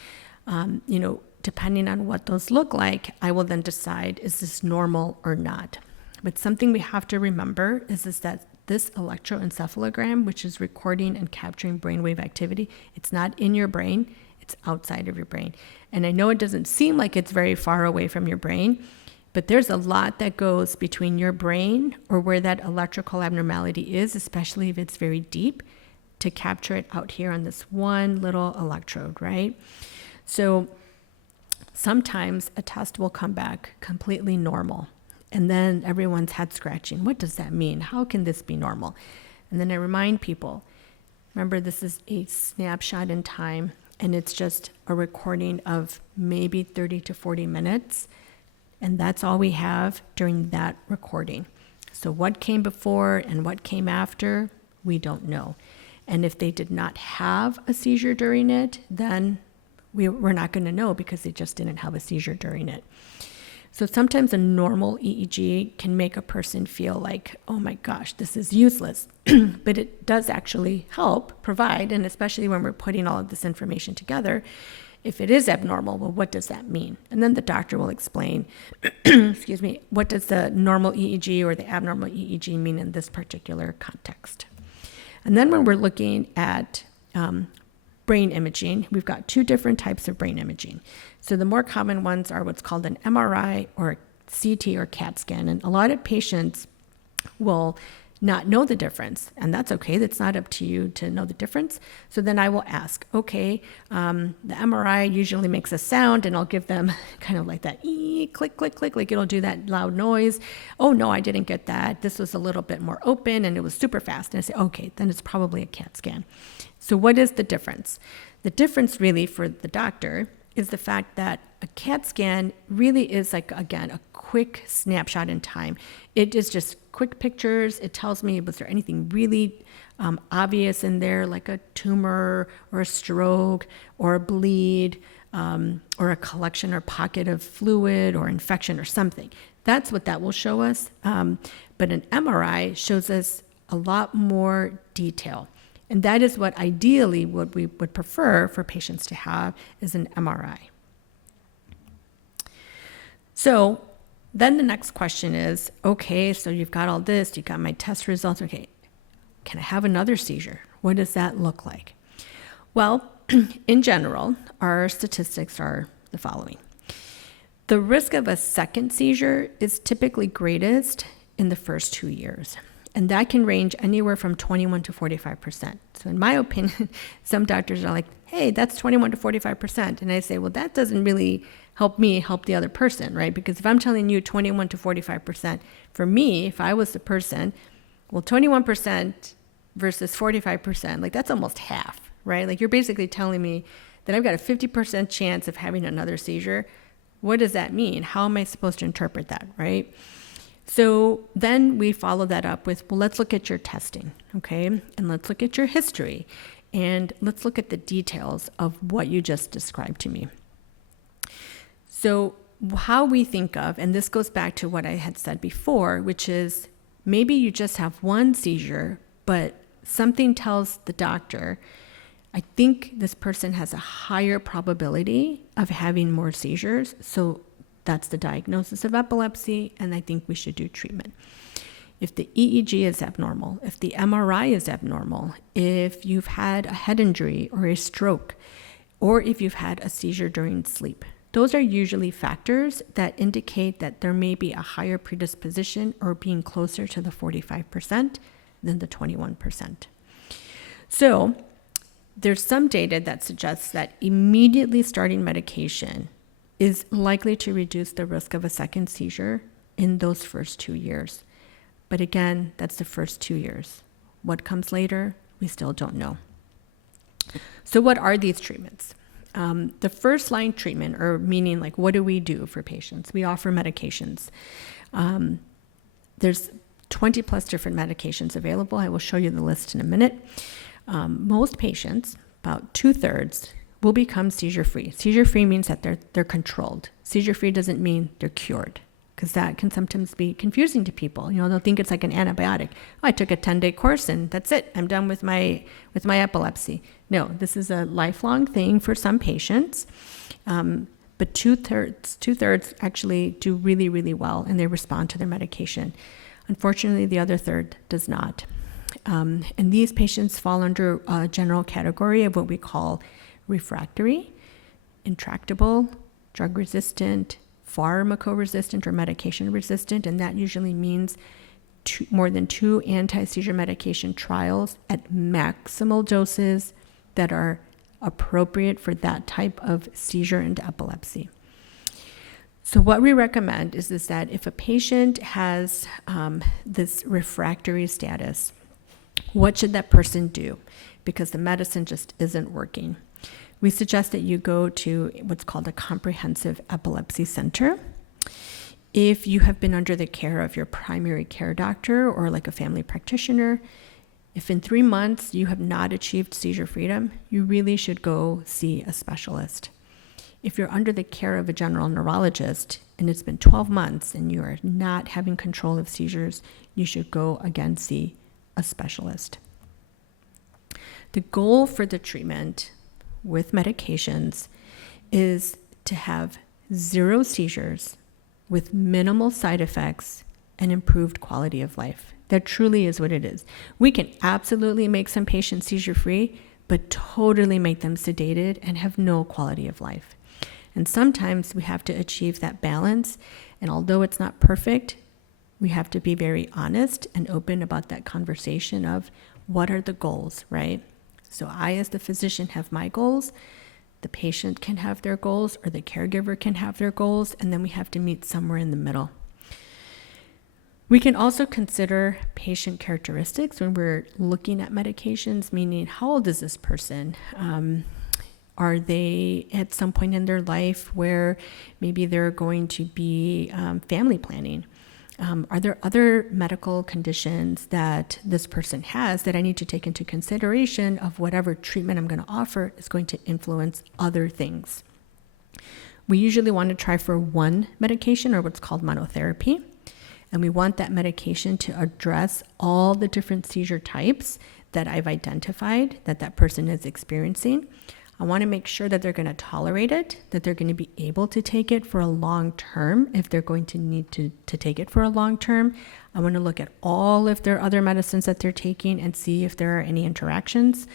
depending on what those look like, I will then decide, is this normal or not? But something we have to remember is that this electroencephalogram, which is recording and capturing brainwave activity, it's not in your brain, it's outside of your brain. And I know it doesn't seem like it's very far away from your brain, But there's a lot that goes between your brain or where that electrical abnormality is, especially if it's very deep, to capture it out here on this one little electrode, right? So sometimes a test will come back completely normal, and then everyone's head scratching. What does that mean? How can this be normal? And then I remind people, remember, this is a snapshot in time, and it's just a recording of maybe 30 to 40 minutes, and that's all we have during that recording. So what came before and what came after, we don't know. And if they did not have a seizure during it, then we're not going to know because they just didn't have a seizure during it. So sometimes a normal EEG can make a person feel like, oh my gosh, this is useless. But it does actually help provide, and especially when we're putting all of this information together, if it is abnormal, well, what does that mean? And then the doctor will explain, excuse me, what does the normal EEG or the abnormal EEG mean in this particular context? And then when we're looking at brain imaging, we've got two different types of brain imaging. So the more common ones are what's called an MRI or a CT or CAT scan. And a lot of patients will not know the difference, and that's okay. That's not up to you to know the difference. So then I will ask, okay, the MRI usually makes a sound, and I'll give them kind of like that click, click, click, like it'll do that loud noise. Oh no, I didn't get that. This was a little bit more open and it was super fast. And I say, okay, then it's probably a CAT scan. So what is the difference? The difference really for the doctor is the fact that a CAT scan really is like, again, a quick snapshot in time. It is just quick pictures. It tells me, was there anything really obvious in there, like a tumor or a stroke or a bleed or a collection or pocket of fluid or infection or something. That's what that will show us. But an MRI shows us a lot more detail. And that is what ideally what we would prefer for patients to have is an MRI. So then the next question is, okay, so you've got all this, you got my test results, okay, can I have another seizure? What does that look like? Well, in general, our statistics are the following. The risk of a second seizure is typically greatest in the first 2 years. And that can range anywhere from 21 to 45%. So in my opinion, some doctors are like, hey, that's 21 to 45%. And I say, well, that doesn't really help me help the other person, right? Because if I'm telling you 21 to 45%, for me, if I was the person, well, 21% versus 45%, like that's almost half, right? Like you're basically telling me that I've got a 50% chance of having another seizure. What does that mean? How am I supposed to interpret that, right? So then we follow that up with, well, let's look at your testing, okay? And let's look at your history. And let's look at the details of what you just described to me. So how we think of, and this goes back to what I had said before, which is maybe you just have one seizure, but something tells the doctor, I think this person has a higher probability of having more seizures. So that's the diagnosis of epilepsy, and I think we should do treatment. If the EEG is abnormal, if the MRI is abnormal, if you've had a head injury or a stroke, or if you've had a seizure during sleep, those are usually factors that indicate that there may be a higher predisposition or being closer to the 45% than the 21%. So there's some data that suggests that immediately starting medication is likely to reduce the risk of a second seizure in those first 2 years. But again, that's the first 2 years. What comes later, we still don't know. So what are these treatments? The first line treatment, or meaning like what do we do for patients? We offer medications. There's 20 plus different medications available. I will show you the list in a minute. Most patients, about 2/3, will become seizure-free. Seizure-free means that they're controlled. Seizure-free doesn't mean they're cured, because that can sometimes be confusing to people. You know, they'll think it's like an antibiotic. Oh, I took a 10-day course and that's it. I'm done with my epilepsy. No, this is a lifelong thing for some patients. But two-thirds actually do really, really well, and they respond to their medication. Unfortunately, the other third does not. And these patients fall under a general category of what we call refractory, intractable, drug-resistant, pharmacoresistant or medication resistant, and that usually means more than 2 anti-seizure medication trials at maximal doses that are appropriate for that type of seizure and epilepsy. So what we recommend is that if a patient has this refractory status, what should that person do? Because the medicine just isn't working. We suggest that you go to what's called a comprehensive epilepsy center. If you have been under the care of your primary care doctor or like a family practitioner, if in 3 months you have not achieved seizure freedom, you really should go see a specialist. If you're under the care of a general neurologist and it's been 12 months and you are not having control of seizures, you should go again see a specialist. The goal for the treatment with medications is to have 0 seizures with minimal side effects and improved quality of life. That truly is what it is. We can absolutely make some patients seizure free, but totally make them sedated and have no quality of life. And sometimes we have to achieve that balance. And although it's not perfect, we have to be very honest and open about that conversation of what are the goals, right? So I, as the physician, have my goals. The patient can have their goals, or the caregiver can have their goals, and then we have to meet somewhere in the middle. We can also consider patient characteristics when we're looking at medications, meaning how old is this person? Are they at some point in their life where maybe they're going to be family planning? Are there other medical conditions that this person has that I need to take into consideration of whatever treatment I'm going to offer is going to influence other things? We usually want to try for one medication, or what's called monotherapy. And we want that medication to address all the different seizure types that I've identified that that person is experiencing. I want to make sure that they're going to tolerate it, that they're going to be able to take it for a long term if they're going to need to take it for a long term. I want to look at all of their other medicines that they're taking and see if there are any interactions.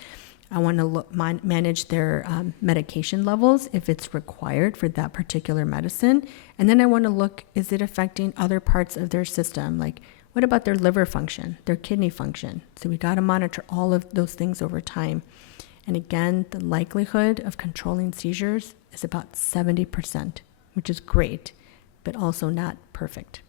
I want to manage their medication levels if it's required for that particular medicine. And then I want to look, is it affecting other parts of their system? Like, what about their liver function, their kidney function? So we got to monitor all of those things over time. And again, the likelihood of controlling seizures is about 70%, which is great, but also not perfect.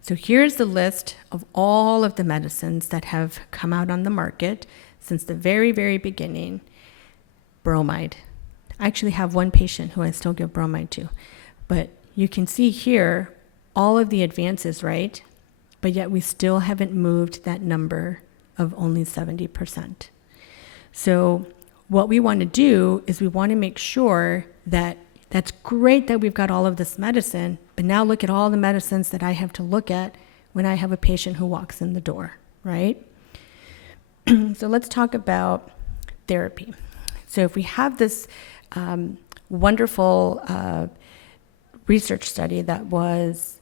So here's the list of all of the medicines that have come out on the market since the very, very beginning. Bromide. I actually have one patient who I still give bromide to. But you can see here all of the advances, right? But yet we still haven't moved that number of only 70%. So what we want to do is we want to make sure that that's great that we've got all of this medicine, but now look at all the medicines that I have to look at when I have a patient who walks in the door, right? So let's talk about therapy. So if we have this wonderful research study that was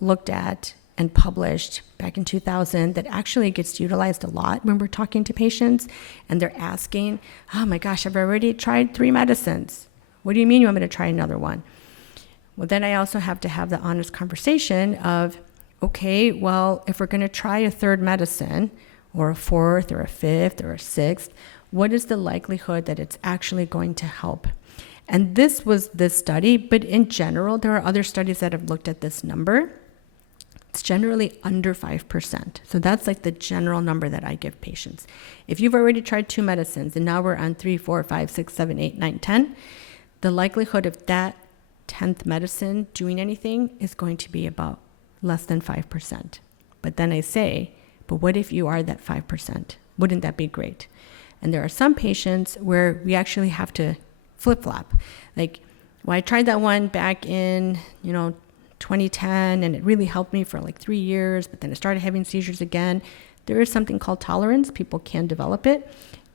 looked at and published back in 2000 that actually gets utilized a lot when we're talking to patients and they're asking, oh my gosh, I've already tried 3 medicines. What do you mean you want me to try another one? Well, then I also have to have the honest conversation of, okay, well, if we're going to try a 3rd medicine or a 4th or a 5th or a 6th, what is the likelihood that it's actually going to help? And this was this study, but in general, there are other studies that have looked at this number. It's generally under 5%. So that's like the general number that I give patients. If you've already tried 2 medicines and now we're on 3, 4, 5, 6, 7, 8, 9, 10, the likelihood of that 10th medicine doing anything is going to be about less than 5%. But then I say, but what if you are that 5%? Wouldn't that be great? And there are some patients where we actually have to flip-flop. Like, well, I tried that one back in, 2010, and it really helped me for like 3 years, but then I started having seizures again. There is something called tolerance. People can develop it,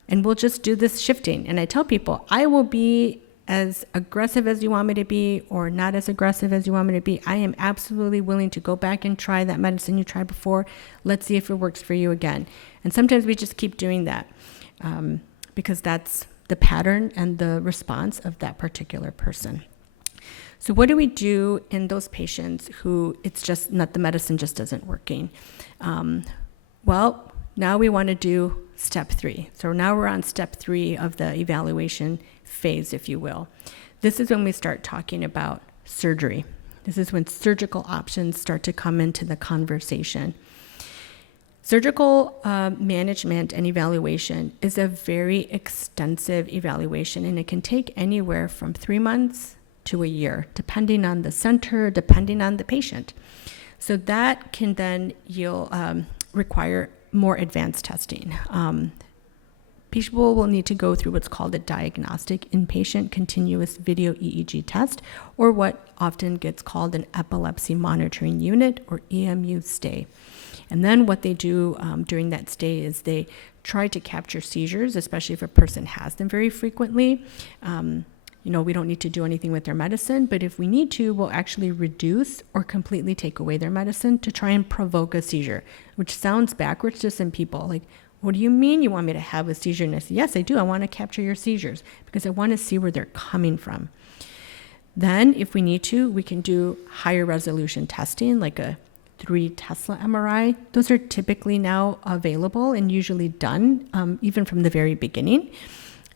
and we'll just do this shifting. And I tell people, I will be as aggressive as you want me to be or not as aggressive as you want me to be. I am absolutely willing to go back and try that medicine you tried before. Let's see if it works for you again. And sometimes we just keep doing that because that's the pattern and the response of that particular person. So what do we do in those patients who it's just not, the medicine just isn't working? Well, now we want to do step 3. So now we're on step 3 of the evaluation phase, if you will. This is when we start talking about surgery. This is when surgical options start to come into the conversation. Surgical management and evaluation is a very extensive evaluation, and it can take anywhere from 3 months to a year, depending on the center, depending on the patient. So that can then require more advanced testing. People will need to go through what's called a diagnostic inpatient continuous video EEG test, or what often gets called an epilepsy monitoring unit, or EMU stay. And then what they do during that stay is they try to capture seizures, especially if a person has them very frequently. We don't need to do anything with their medicine, but if we need to, we'll actually reduce or completely take away their medicine to try and provoke a seizure, which sounds backwards to some people. Like, what do you mean you want me to have a seizure? And I say, yes, I do. I want to capture your seizures because I want to see where they're coming from. Then, if we need to, we can do higher resolution testing, like a 3 Tesla MRI. Those are typically now available and usually done even from the very beginning.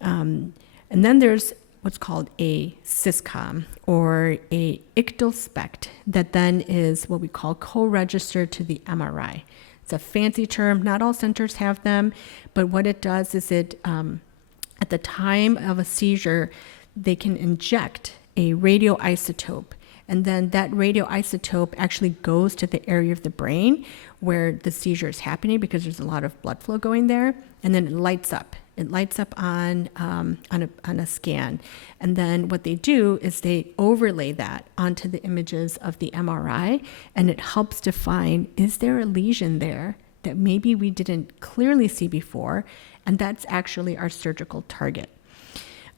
And then there's what's called a SysCom, or a ictal spect, that then is what we call co-registered to the MRI. It's a fancy term. Not all centers have them, but what it does is it, at the time of a seizure, they can inject a radioisotope, and then that radioisotope actually goes to the area of the brain where the seizure is happening, because there's a lot of blood flow going there, and then it lights up. It lights up on a scan. And then what they do is they overlay that onto the images of the MRI, and it helps define, is there a lesion there that maybe we didn't clearly see before? And that's actually our surgical target.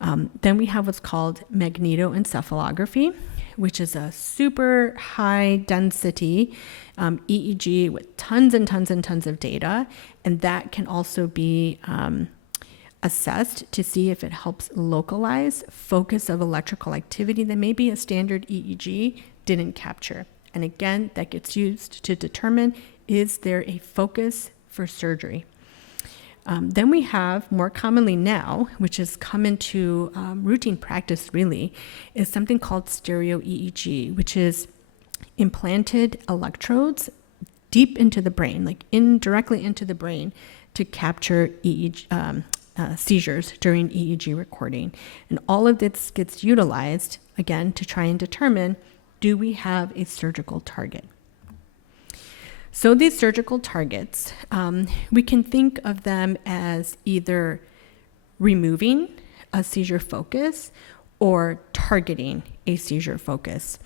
Then we have what's called magnetoencephalography, which is a super high density EEG with tons and tons and tons of data. And that can also be assessed to see if it helps localize focus of electrical activity that maybe a standard EEG didn't capture. And again, that gets used to determine, is there a focus for surgery? Then we have, more commonly now, which has come into routine practice really, is something called stereo EEG, which is implanted electrodes deep into the brain, like directly into the brain, to capture seizures during EEG recording. And all of this gets utilized, again, to try and determine, do we have a surgical target? So these surgical targets, we can think of them as either removing a seizure focus or targeting a seizure focus.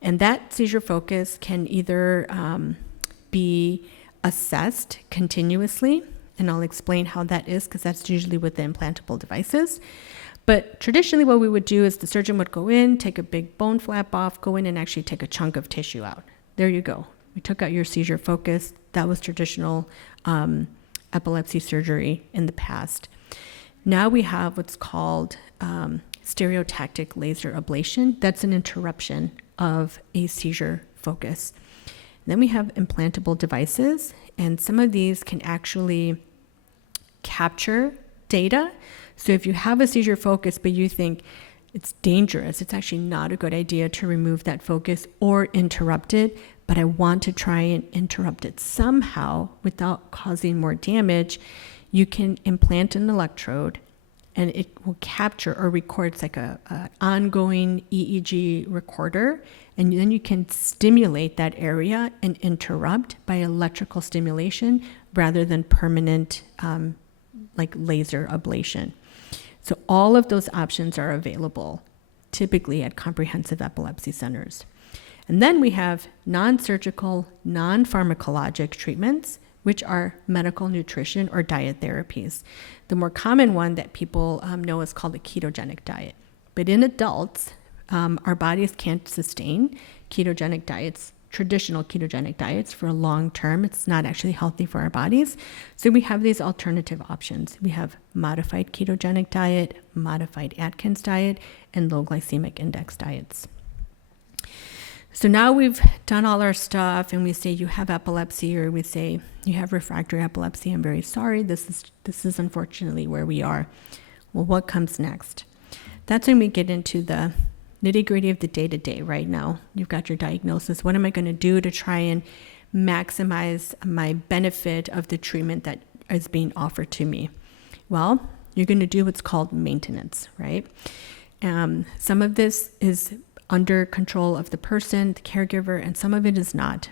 And that seizure focus can either be assessed continuously, and I'll explain how that is, because that's usually with the implantable devices. But traditionally what we would do is the surgeon would go in, take a big bone flap off, go in and actually take a chunk of tissue out. There you go. We took out your seizure focus. That was traditional epilepsy surgery in the past. Now we have what's called stereotactic laser ablation. That's an interruption of a seizure focus. And then we have implantable devices, and some of these can actually capture data. So if you have a seizure focus, but you think it's dangerous, it's actually not a good idea to remove that focus or interrupt it, but I want to try and interrupt it somehow without causing more damage, you can implant an electrode and it will capture or record. It's like an ongoing EEG recorder, and then you can stimulate that area and interrupt by electrical stimulation rather than permanent like laser ablation. So all of those options are available typically at comprehensive epilepsy centers. And then we have non-surgical, non-pharmacologic treatments, which are medical nutrition or diet therapies. The more common one that people know is called a ketogenic diet. But in adults, our bodies can't sustain ketogenic diets, traditional ketogenic diets, for a long term. It's not actually healthy for our bodies. So we have these alternative options. We have modified ketogenic diet, modified Atkins diet, and low glycemic index diets. So now we've done all our stuff and we say you have epilepsy, or we say you have refractory epilepsy. I'm very sorry. This is unfortunately where we are. Well, what comes next? That's when we get into the nitty-gritty of the day-to-day. Right now, you've got your diagnosis. What am I going to do to try and maximize my benefit of the treatment that is being offered to me? Well, you're going to do what's called maintenance, right? Some of this is under control of the person, the caregiver, and some of it is not.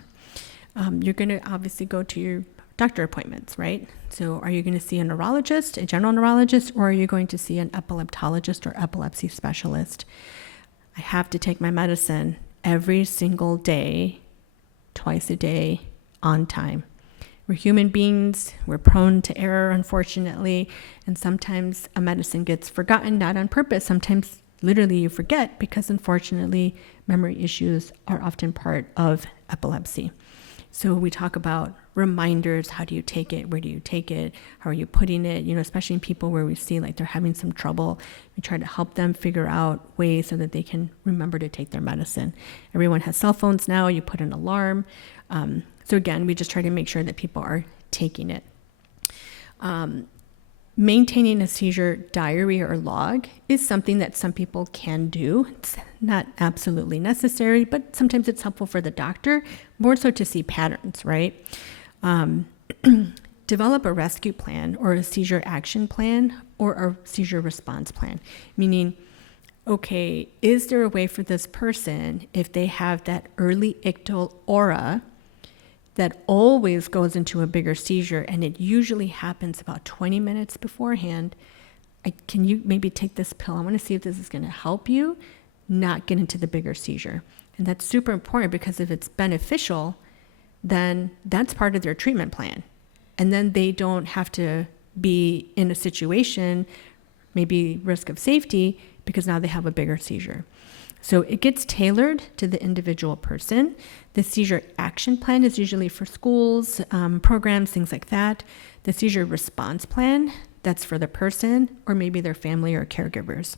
You're going to obviously go to your doctor appointments, right? So are you going to see a neurologist, a general neurologist, or are you going to see an epileptologist or epilepsy specialist? I have to take my medicine every single day, twice a day, on time. We're human beings. We're prone to error, unfortunately, and sometimes a medicine gets forgotten, not on purpose. Sometimes literally you forget because, unfortunately, memory issues are often part of epilepsy. So we talk about reminders. How do you take it? Where do you take it? How are you putting it? Especially in people where we see like they're having some trouble, we try to help them figure out ways so that they can remember to take their medicine. Everyone has cell phones now. You put an alarm. So again, we just try to make sure that people are taking it. Maintaining a seizure diary or log is something that some people can do. It's not absolutely necessary, but sometimes it's helpful for the doctor, more so to see patterns, right? Develop a rescue plan or a seizure action plan or a seizure response plan, meaning, okay, is there a way for this person, if they have that early ictal aura that always goes into a bigger seizure, and it usually happens about 20 minutes beforehand, can you maybe take this pill? I want to see if this is going to help you not get into the bigger seizure. And that's super important, because if it's beneficial, then that's part of their treatment plan. And then they don't have to be in a situation, maybe risk of safety, because now they have a bigger seizure. So it gets tailored to the individual person. The seizure action plan is usually for schools, programs, things like that. The seizure response plan, that's for the person or maybe their family or caregivers.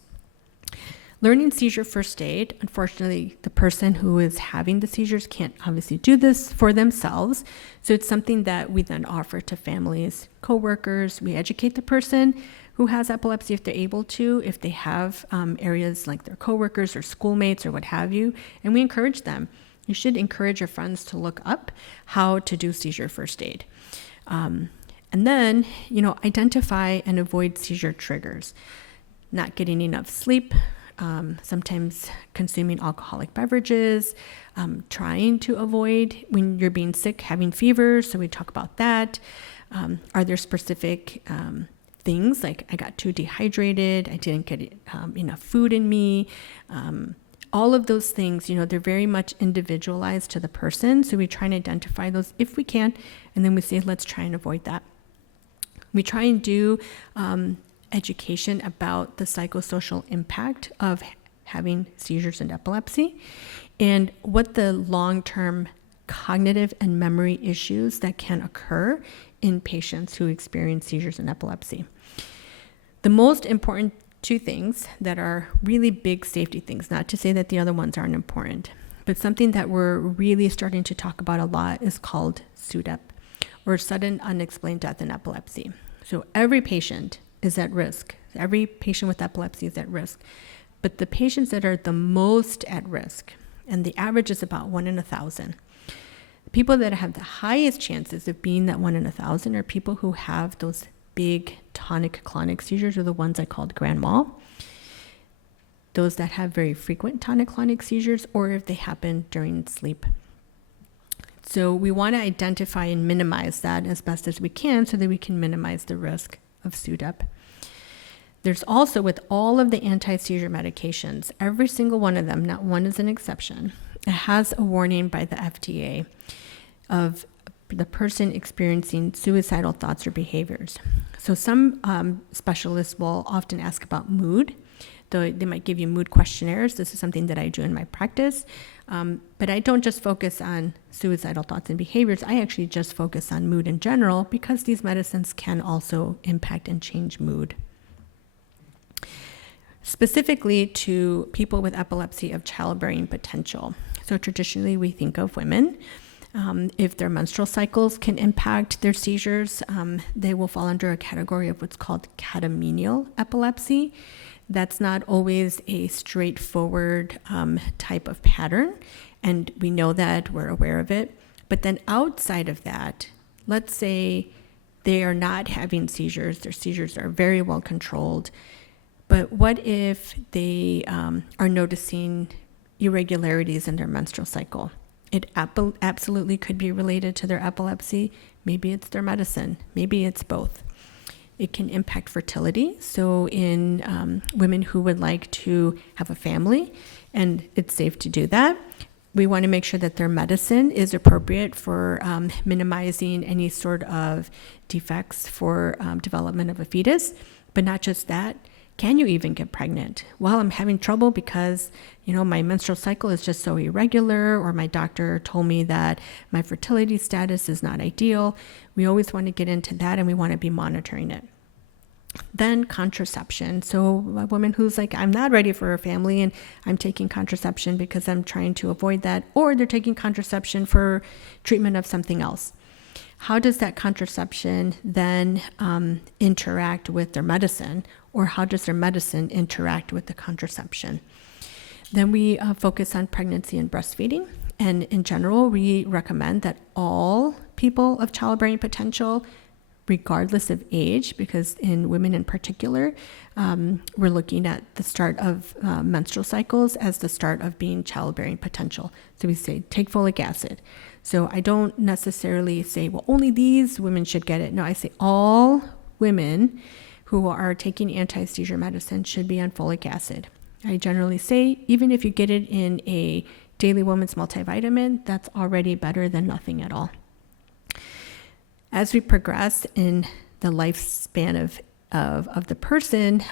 Learning seizure first aid, unfortunately, the person who is having the seizures can't obviously do this for themselves. So it's something that we then offer to families, coworkers. We educate the person who has epilepsy if they're able to, if they have areas like their coworkers or schoolmates or what have you, and we encourage them. You should encourage your friends to look up how to do seizure first aid. And then, identify and avoid seizure triggers. Not getting enough sleep, sometimes consuming alcoholic beverages, trying to avoid when you're being sick, having fevers, so we talk about that. Are there specific things like I got too dehydrated, I didn't get enough food in me, all of those things, they're very much individualized to the person. So we try and identify those if we can, and then we say, let's try and avoid that. We try and do education about the psychosocial impact of having seizures and epilepsy, and what the long-term cognitive and memory issues that can occur in patients who experience seizures and epilepsy. The most important two things that are really big safety things, not to say that the other ones aren't important, but something that we're really starting to talk about a lot is called SUDEP, or sudden unexplained death in epilepsy. So every patient is at risk. Every patient with epilepsy is at risk. But the patients that are the most at risk, and the average is about 1 in 1,000, people that have the highest chances of being that 1 in 1,000 are people who have those big tonic-clonic seizures, or the ones I called grand mal. Those that have very frequent tonic-clonic seizures, or if they happen during sleep. So we want to identify and minimize that as best as we can so that we can minimize the risk of SUDEP. There's also, with all of the anti-seizure medications, every single one of them, not one is an exception, it has a warning by the FDA of the person experiencing suicidal thoughts or behaviors. So some specialists will often ask about mood. They might give you mood questionnaires. This is something that I do in my practice. But I don't just focus on suicidal thoughts and behaviors. I actually just focus on mood in general, because these medicines can also impact and change mood. Specifically to people with epilepsy of childbearing potential. So traditionally, we think of women. If their menstrual cycles can impact their seizures, they will fall under a category of what's called catamenial epilepsy. That's not always a straightforward type of pattern, and we know that, we're aware of it. But then outside of that, let's say they are not having seizures, their seizures are very well controlled, but what if they are noticing irregularities in their menstrual cycle? It absolutely could be related to their epilepsy. Maybe it's their medicine. Maybe it's both. It can impact fertility. So in women who would like to have a family, and it's safe to do that, we want to make sure that their medicine is appropriate for minimizing any sort of defects for development of a fetus. But not just that, can you even get pregnant? Well, I'm having trouble because, my menstrual cycle is just so irregular, or my doctor told me that my fertility status is not ideal. We always want to get into that, and we want to be monitoring it. Then contraception. So a woman who's like, I'm not ready for a family and I'm taking contraception because I'm trying to avoid that, or they're taking contraception for treatment of something else. How does that contraception then interact with their medicine, or how does their medicine interact with the contraception? Then we focus on pregnancy and breastfeeding. And in general, we recommend that all people of childbearing potential, regardless of age, because in women in particular, we're looking at the start of menstrual cycles as the start of being childbearing potential. So we say take folic acid. So I don't necessarily say, well, only these women should get it. No, I say all women who are taking anti-seizure medicine should be on folic acid. I generally say, even if you get it in a daily woman's multivitamin, that's already better than nothing at all. As we progress in the lifespan of the person,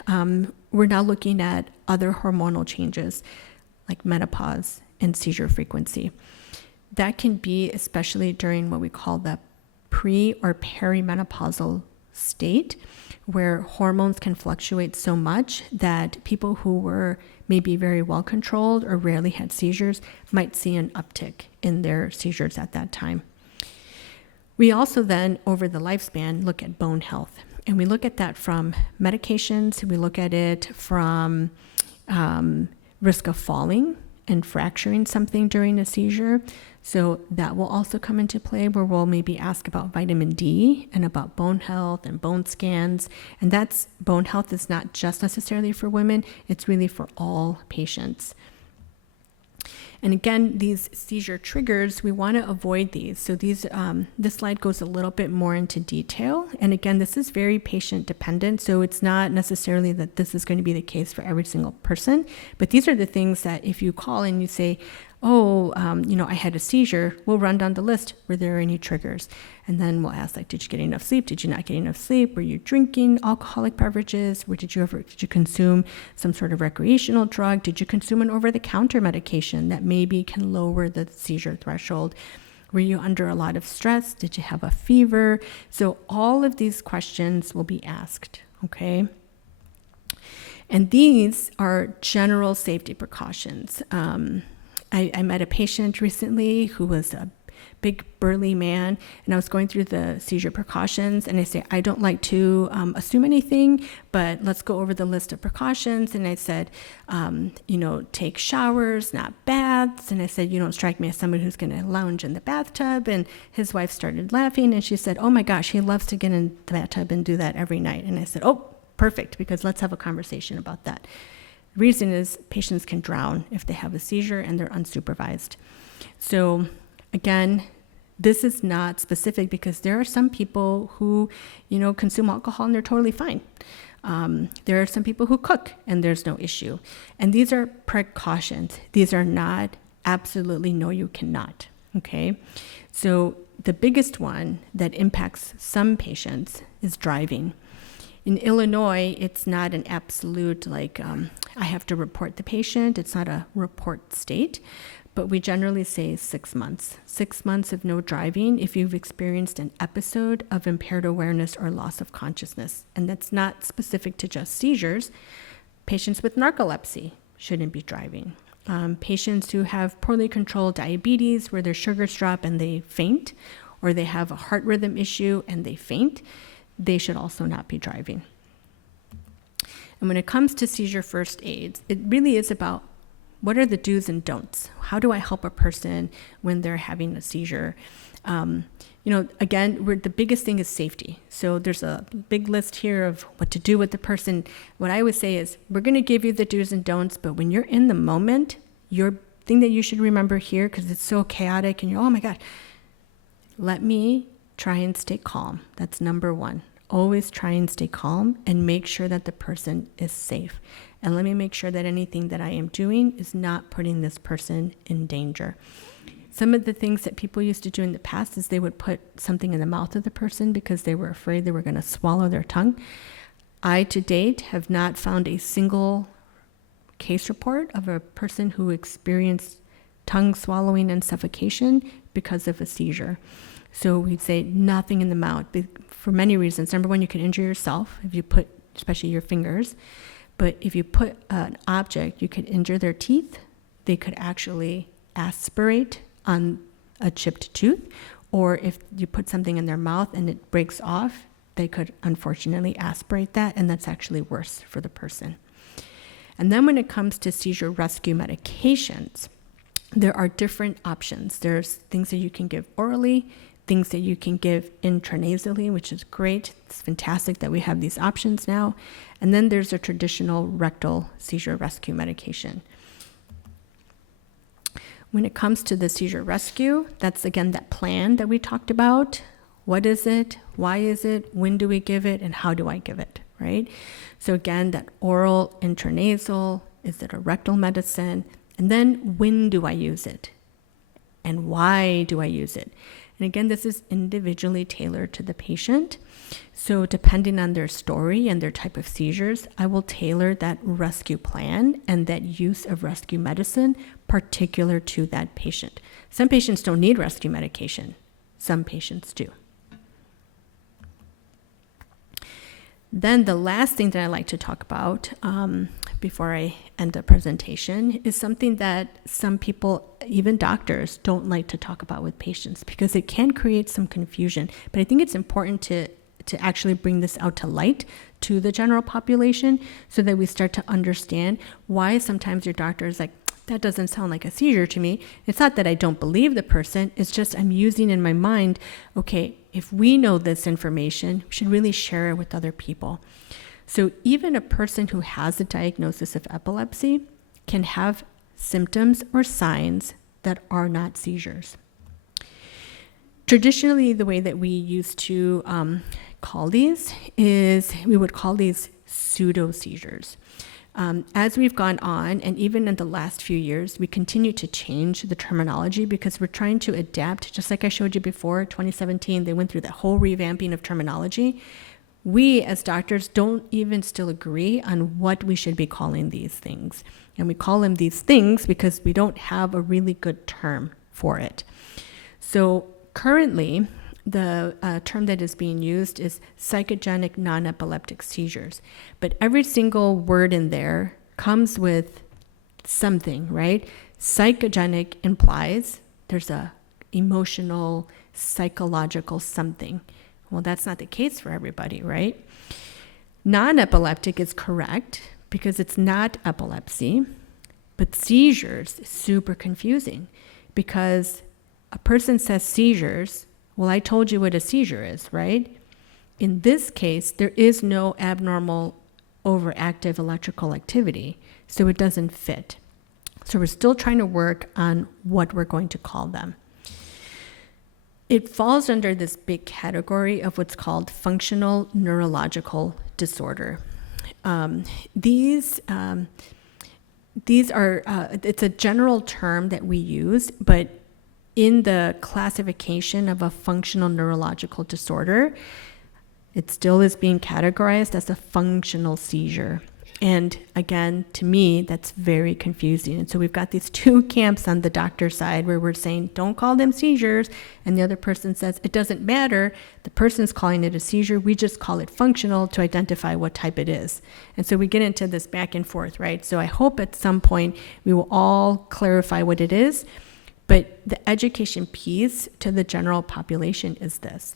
we're now looking at other hormonal changes like menopause and seizure frequency. That can be especially during what we call the pre or perimenopausal state, where hormones can fluctuate so much that people who were maybe very well controlled or rarely had seizures might see an uptick in their seizures at that time. We also then, over the lifespan, look at bone health. And we look at that from medications. We look at it from risk of falling and fracturing something during a seizure. So that will also come into play, where we'll maybe ask about vitamin D and about bone health and bone scans. And that's, bone health is not just necessarily for women, it's really for all patients. And again, these seizure triggers, we want to avoid these. So these, this slide goes a little bit more into detail. And again, this is very patient dependent. So it's not necessarily that this is going to be the case for every single person. But these are the things that if you call and you say, oh, I had a seizure, we'll run down the list. Were there any triggers? And then we'll ask, like, did you get enough sleep? Did you not get enough sleep? Were you drinking alcoholic beverages? Did you consume some sort of recreational drug? Did you consume an over-the-counter medication that maybe can lower the seizure threshold? Were you under a lot of stress? Did you have a fever? So all of these questions will be asked, okay? And these are general safety precautions. I met a patient recently who was a big burly man, and I was going through the seizure precautions, and I say, I don't like to assume anything, but let's go over the list of precautions. And I said, take showers, not baths. And I said, you don't strike me as someone who's going to lounge in the bathtub. And his wife started laughing, and she said, oh my gosh, he loves to get in the bathtub and do that every night. And I said, oh, perfect, because let's have a conversation about that. The reason is patients can drown if they have a seizure and they're unsupervised. So again, this is not specific, because there are some people who, consume alcohol and they're totally fine. There are some people who cook and there's no issue. And these are precautions. These are not absolutely no, you cannot. Okay. So the biggest one that impacts some patients is driving. In Illinois, it's not an absolute, I have to report the patient. It's not a report state, but we generally say 6 months. 6 months of no driving if you've experienced an episode of impaired awareness or loss of consciousness. And that's not specific to just seizures. Patients with narcolepsy shouldn't be driving. Patients who have poorly controlled diabetes where their sugars drop and they faint, or they have a heart rhythm issue and they faint, they should also not be driving. And when it comes to seizure first aids, it really is about what are the do's and don'ts? How do I help a person when they're having a seizure? Again, the biggest thing is safety. So there's a big list here of what to do with the person. What I always say is, we're going to give you the do's and don'ts, but when you're in the moment, your thing that you should remember here, because it's so chaotic and you're, oh my God, let me try and stay calm. That's number one. Always try and stay calm and make sure that the person is safe. And let me make sure that anything that I am doing is not putting this person in danger. Some of the things that people used to do in the past is they would put something in the mouth of the person because they were afraid they were going to swallow their tongue. I, to date, have not found a single case report of a person who experienced tongue swallowing and suffocation because of a seizure. So we'd say nothing in the mouth for many reasons. Number one, you can injure yourself if you put, especially your fingers. But if you put an object, you could injure their teeth. They could actually aspirate on a chipped tooth, or if you put something in their mouth and it breaks off, they could unfortunately aspirate that, and that's actually worse for the person. And then when it comes to seizure rescue medications, there are different options. There's things that you can give orally, things that you can give intranasally, which is great. It's fantastic that we have these options now. And then there's a traditional rectal seizure rescue medication. When it comes to the seizure rescue, that's again that plan that we talked about. What is it? Why is it? When do we give it? And how do I give it, right? So again, that oral, intranasal, is it a rectal medicine? And then when do I use it? And why do I use it? And again, this is individually tailored to the patient. So depending on their story and their type of seizures, I will tailor that rescue plan and that use of rescue medicine particular to that patient. Some patients don't need rescue medication. Some patients do. Then the last thing that I like to talk about before I end the presentation is something that some people, even doctors, don't like to talk about with patients because it can create some confusion. But I think it's important to actually bring this out to light to the general population so that we start to understand why sometimes your doctor is like, that doesn't sound like a seizure to me. It's not that I don't believe the person, it's just I'm using in my mind, okay, if we know this information, we should really share it with other people. So even a person who has a diagnosis of epilepsy can have symptoms or signs that are not seizures. Traditionally, the way that we used to call these is we would call these pseudo seizures. As we've gone on, and even in the last few years, we continue to change the terminology because we're trying to adapt. Just like I showed you before, 2017, they went through that whole revamping of terminology. We as doctors don't even still agree on what we should be calling these things. And we call them these things because we don't have a really good term for it. So currently, the term that is being used is psychogenic non-epileptic seizures. But every single word in there comes with something, right? Psychogenic implies there's a emotional, psychological something. Well, that's not the case for everybody, right? Non-epileptic is correct because it's not epilepsy, but seizures is super confusing because a person says seizures. Well, I told you what a seizure is, right? In this case, there is no abnormal overactive electrical activity, so it doesn't fit. So we're still trying to work on what we're going to call them. It falls under this big category of what's called functional neurological disorder. These are, it's a general term that we use, but in the classification of a functional neurological disorder, it still is being categorized as a functional seizure. And again, to me, that's very confusing. And so we've got these two camps on the doctor side where we're saying, don't call them seizures. And the other person says, it doesn't matter. The person's calling it a seizure. We just call it functional to identify what type it is. And so we get into this back and forth, right? So I hope at some point we will all clarify what it is. But the education piece to the general population is this.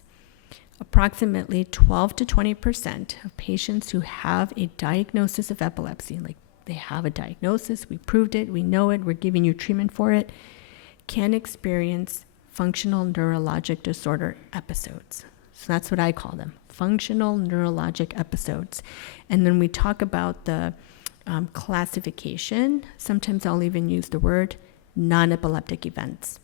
Approximately 12 to 20% of patients who have a diagnosis of epilepsy, like they have a diagnosis, we proved it, we know it, we're giving you treatment for it, can experience functional neurologic disorder episodes. So that's what I call them, functional neurologic episodes. And then we talk about the classification. Sometimes I'll even use the word non-epileptic events.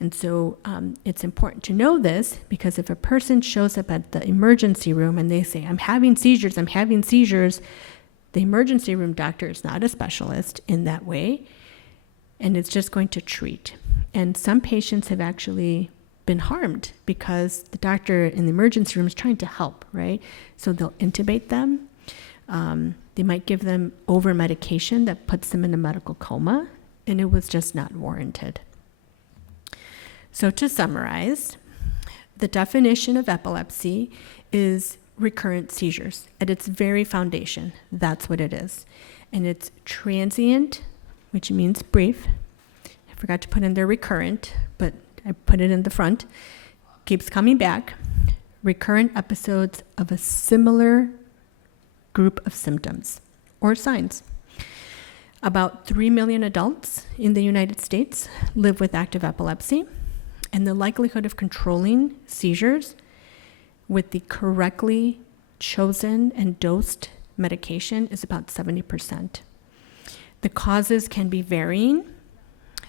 And so it's important to know this because if a person shows up at the emergency room and they say, I'm having seizures, the emergency room doctor is not a specialist in that way, and it's just going to treat. And some patients have actually been harmed because the doctor in the emergency room is trying to help, right? So they'll intubate them. They might give them over medication that puts them in a medical coma, and it was just not warranted. So to summarize, the definition of epilepsy is recurrent seizures. At its very foundation, that's what it is. And it's transient, which means brief. I forgot to put in there recurrent, but I put it in the front. Keeps coming back. Recurrent episodes of a similar group of symptoms or signs. About 3 million adults in the United States live with active epilepsy. And the likelihood of controlling seizures with the correctly chosen and dosed medication is about 70%. The causes can be varying.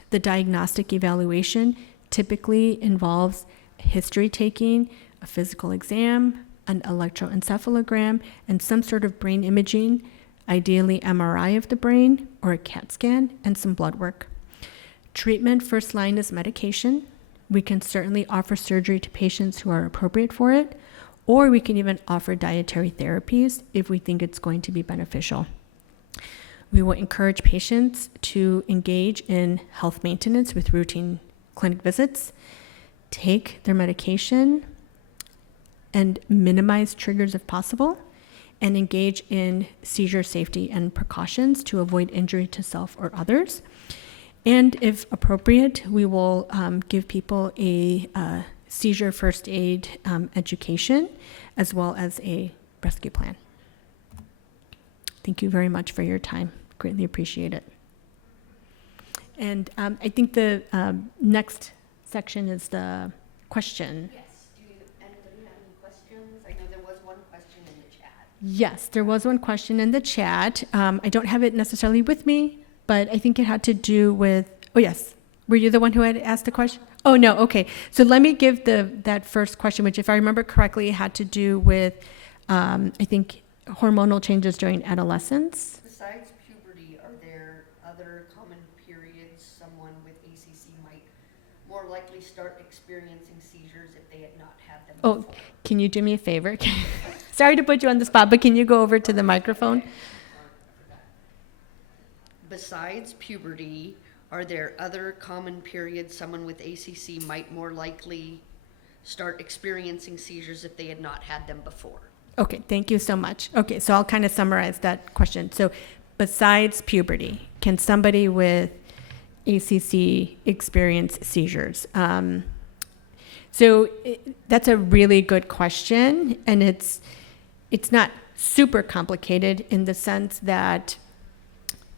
The diagnostic evaluation typically involves history taking, a physical exam, an electroencephalogram, and some sort of brain imaging, ideally MRI of the brain or a CAT scan, and some blood work. Treatment first line is medication. We can certainly offer surgery to patients who are appropriate for it, or we can even offer dietary therapies if we think it's going to be beneficial. We will encourage patients to engage in health maintenance with routine clinic visits, take their medication, and minimize triggers if possible, and engage in seizure safety and precautions to avoid injury to self or others. And if appropriate, we will give people a seizure first aid education, as well as a rescue plan. Thank you very much for your time. Greatly appreciate it. And I think the next section is the question. Yes. Do anybody have any questions? I know there was one question in the chat. Yes, there was one question in the chat. I don't have it necessarily with me, but I think it had to do with, oh yes, were you the one who had asked the question? Oh no, okay. So let me give that first question, which if I remember correctly, had to do with, I think, hormonal changes during adolescence. Besides puberty, are there other common periods someone with ACC might more likely start experiencing seizures if they had not had them Oh, before? can you do me a favor? Sorry to put you on the spot, but can you go over to the microphone? Besides puberty, are there other common periods someone with ACC might more likely start experiencing seizures if they had not had them before? Okay, thank you so much. Okay, so I'll kind of summarize that question. So besides puberty, can somebody with ACC experience seizures? That's a really good question, and it's not super complicated in the sense that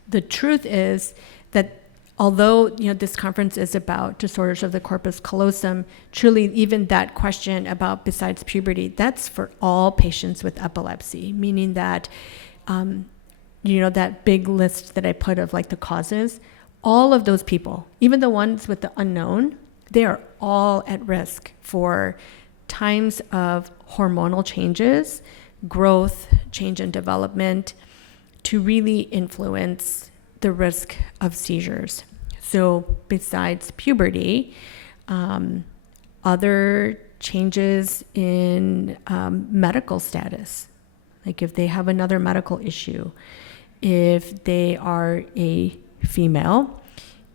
the truth is that although this conference is about disorders of the corpus callosum, truly even that question about besides puberty, that's for all patients with epilepsy, meaning that that big list that I put of like the causes, all of those people, even the ones with the unknown, they are all at risk for times of hormonal changes, growth, change in development, to really influence the risk of seizures. So besides puberty, other changes in medical status, like if they have another medical issue, if they are a female,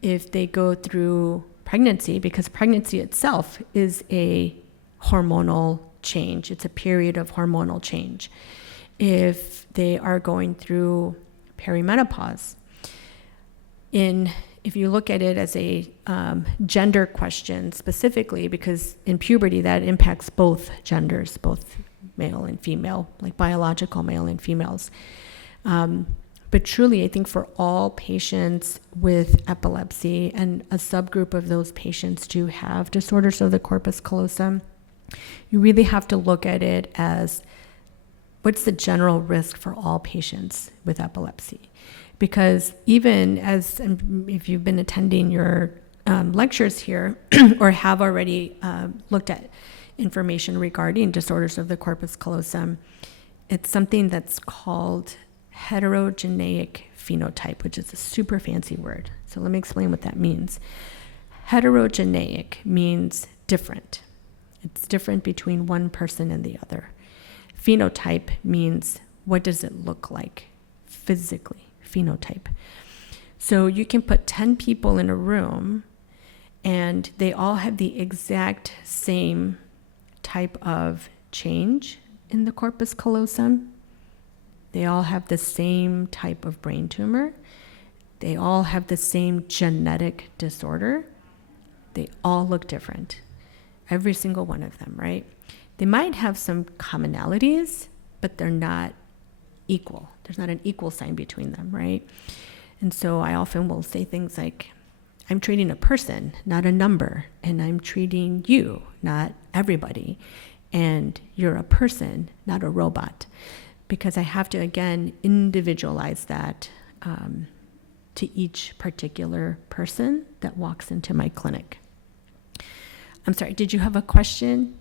if they go through pregnancy, because pregnancy itself is a hormonal change. It's a period of hormonal change. If they are going through perimenopause. If you look at it as a gender question specifically, because in puberty that impacts both genders, both male and female, like biological male and females. But truly, I think for all patients with epilepsy, and a subgroup of those patients do have disorders of the corpus callosum, you really have to look at it as what's the general risk for all patients with epilepsy. Because even as, if you've been attending your lectures here or have already looked at information regarding disorders of the corpus callosum, it's something that's called heterogeneic phenotype, which is a super fancy word. So let me explain what that means. Heterogeneic means different. It's different between one person and the other. Phenotype means what does it look like physically, phenotype. So you can put 10 people in a room and they all have the exact same type of change in the corpus callosum. They all have the same type of brain tumor. They all have the same genetic disorder. They all look different. Every single one of them, right? They might have some commonalities, but they're not equal. There's not an equal sign between them, right? And so I often will say things like, I'm treating a person, not a number, and I'm treating you, not everybody. And you're a person, not a robot. Because I have to, again, individualize that to each particular person that walks into my clinic. I'm sorry, did you have a question?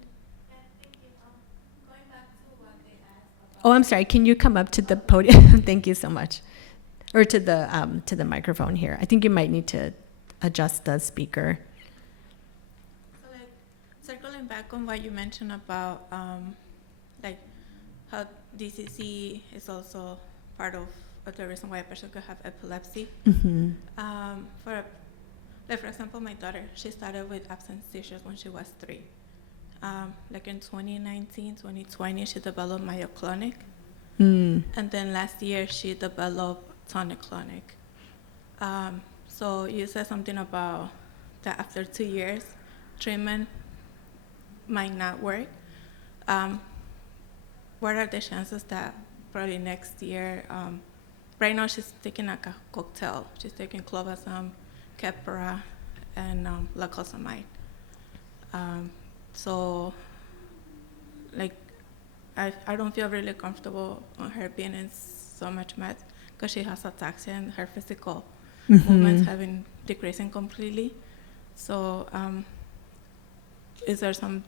Going back to what they asked Oh, I'm sorry, can you come up to the podium? Thank you so much. Or to the microphone here. I think you might need to adjust the speaker. So, like, circling back on what you mentioned about, like, how DCC is also part of the reason why a person could have epilepsy. Mm-hmm. For example, my daughter, she started with absence seizures when she was 3. Like in 2019, 2020, she developed myoclonic. Mm. And then last year, she developed tonic-clonic. So you said something about that after 2 years, treatment might not work. What are the chances that probably next year, right now she's taking like a cocktail. She's taking clobazam, Keppra, and lacosamide. So, like, I don't feel really comfortable on her being in so much meds because she has ataxia and her physical movements have been decreasing completely. So, is there some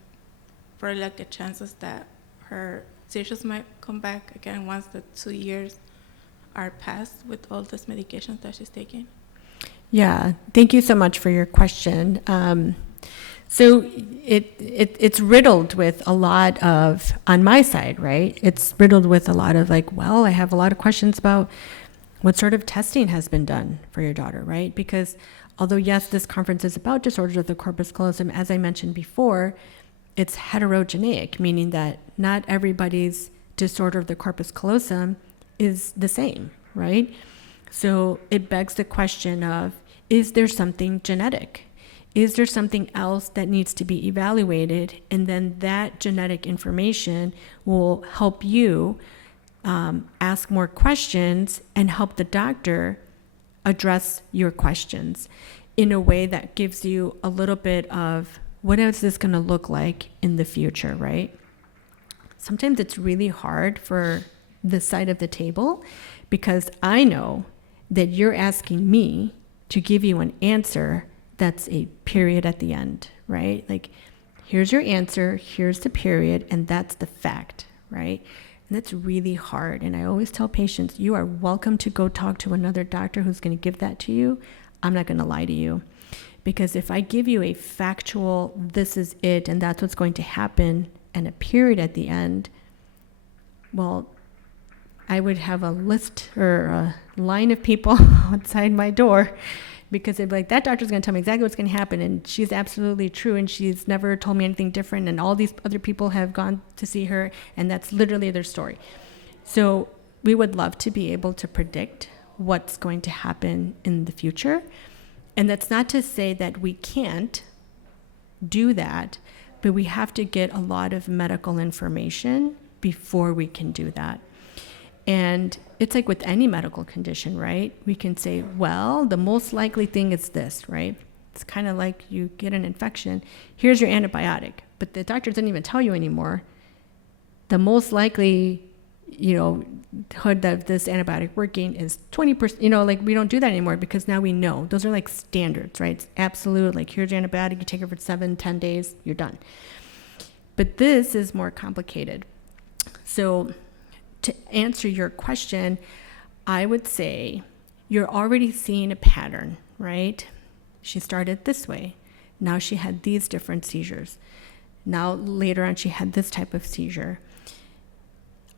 probably like the chances that her seizures might come back again once the 2 years are passed with all these medications that she's taking? Yeah, thank you so much for your question. So it's riddled with a lot of, on my side, right? It's riddled with a lot of like, well, I have a lot of questions about what sort of testing has been done for your daughter, right? Because although, yes, this conference is about disorders of the corpus callosum, as I mentioned before, it's heterogeneic, meaning that not everybody's disorder of the corpus callosum is the same, right? So it begs the question of, is there something genetic? Is there something else that needs to be evaluated? And then that genetic information will help you ask more questions and help the doctor address your questions in a way that gives you a little bit of what is this going to look like in the future, right? Sometimes it's really hard for this side of the table because I know that you're asking me to give you an answer that's a period at the end, right? Like, here's your answer, here's the period, and that's the fact, right? And that's really hard. And I always tell patients, you are welcome to go talk to another doctor who's going to give that to you. I'm not going to lie to you. Because if I give you a factual, this is it, and that's what's going to happen, and a period at the end, well, I would have a list or a line of people outside my door because they'd be like, that doctor's going to tell me exactly what's going to happen. And she's absolutely true. And she's never told me anything different. And all these other people have gone to see her. And that's literally their story. So we would love to be able to predict what's going to happen in the future. And that's not to say that we can't do that, but we have to get a lot of medical information before we can do that. And it's like with any medical condition, right? We can say, well, the most likely thing is this, right? It's kind of like you get an infection. Here's your antibiotic. But the doctor doesn't even tell you anymore. The most likely, hood that this antibiotic working is 20%, like we don't do that anymore because now we know. Those are like standards, right? It's absolute, like here's your antibiotic, you take it for 7-10 days, you're done. But this is more complicated. So to answer your question, I would say you're already seeing a pattern, right? She started this way. Now she had these different seizures. Now later on she had this type of seizure.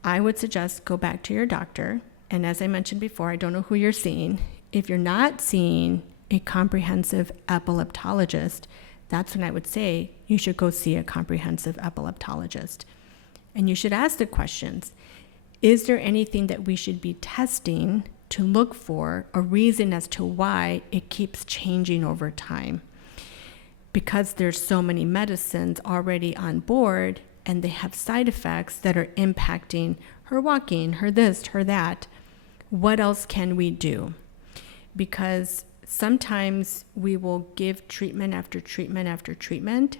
I would suggest go back to your doctor. And as I mentioned before, I don't know who you're seeing. If you're not seeing a comprehensive epileptologist, that's when I would say you should go see a comprehensive epileptologist. And you should ask the questions. Is there anything that we should be testing to look for a reason as to why it keeps changing over time? Because there's so many medicines already on board and they have side effects that are impacting her walking, her this, her that. What else can we do? Because sometimes we will give treatment after treatment after treatment,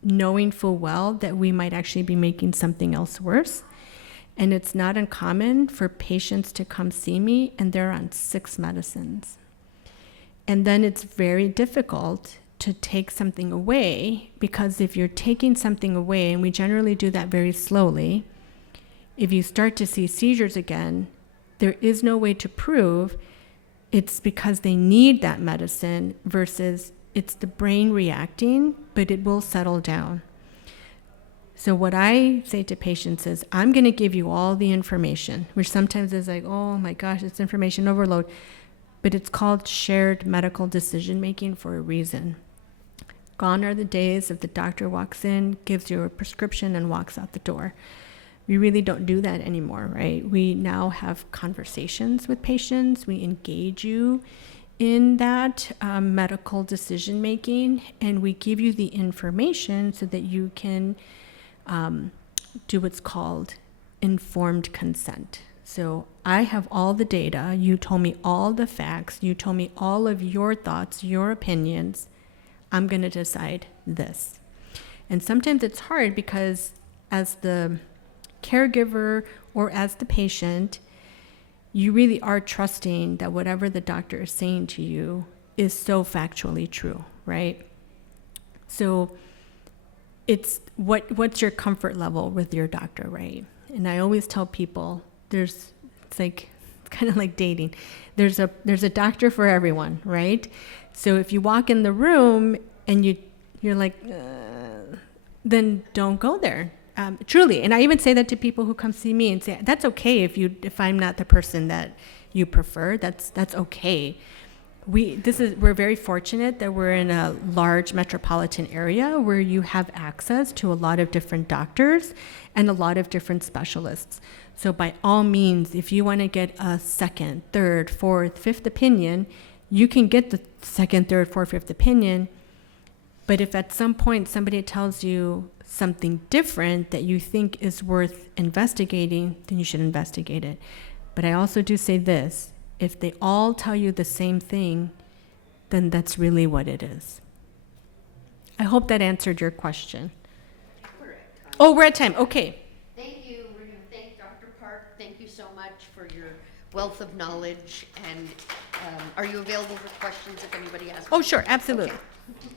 knowing full well that we might actually be making something else worse. And it's not uncommon for patients to come see me and they're on 6 medicines. And then it's very difficult to take something away, because if you're taking something away, and we generally do that very slowly, if you start to see seizures again, there is no way to prove it's because they need that medicine versus it's the brain reacting, but it will settle down. So what I say to patients is, I'm going to give you all the information, which sometimes is like, oh my gosh, it's information overload. But it's called shared medical decision-making for a reason. Gone are the days of the doctor walks in, gives you a prescription, and walks out the door. We really don't do that anymore, right? We now have conversations with patients. We engage you in that medical decision-making, and we give you the information so that you can do what's called informed consent. So I have all the data. You told me all the facts. You told me all of your thoughts, your opinions. I'm going to decide this. And sometimes it's hard because as the caregiver or as the patient, you really are trusting that whatever the doctor is saying to you is so factually true, right? So it's what's your comfort level with your doctor, right? And I always tell people it's kind of like dating. There's a doctor for everyone, right? So if you walk in the room and you're like, then don't go there. Truly. And I even say that to people who come see me and say, that's okay if I'm not the person that you prefer, that's okay. We're very fortunate that we're in a large metropolitan area where you have access to a lot of different doctors and a lot of different specialists. So by all means, if you want to get a second, third, fourth, fifth opinion, you can get the second, third, fourth, fifth opinion. But if at some point somebody tells you something different that you think is worth investigating, then you should investigate it. But I also do say this, if they all tell you the same thing, then that's really what it is. I hope that answered your question. We're at time. Oh, we're at time. Okay. Thank you. We're going to thank Dr. Park. Thank you so much for your wealth of knowledge. And are you available for questions if anybody has? Oh, sure. Absolutely. Okay.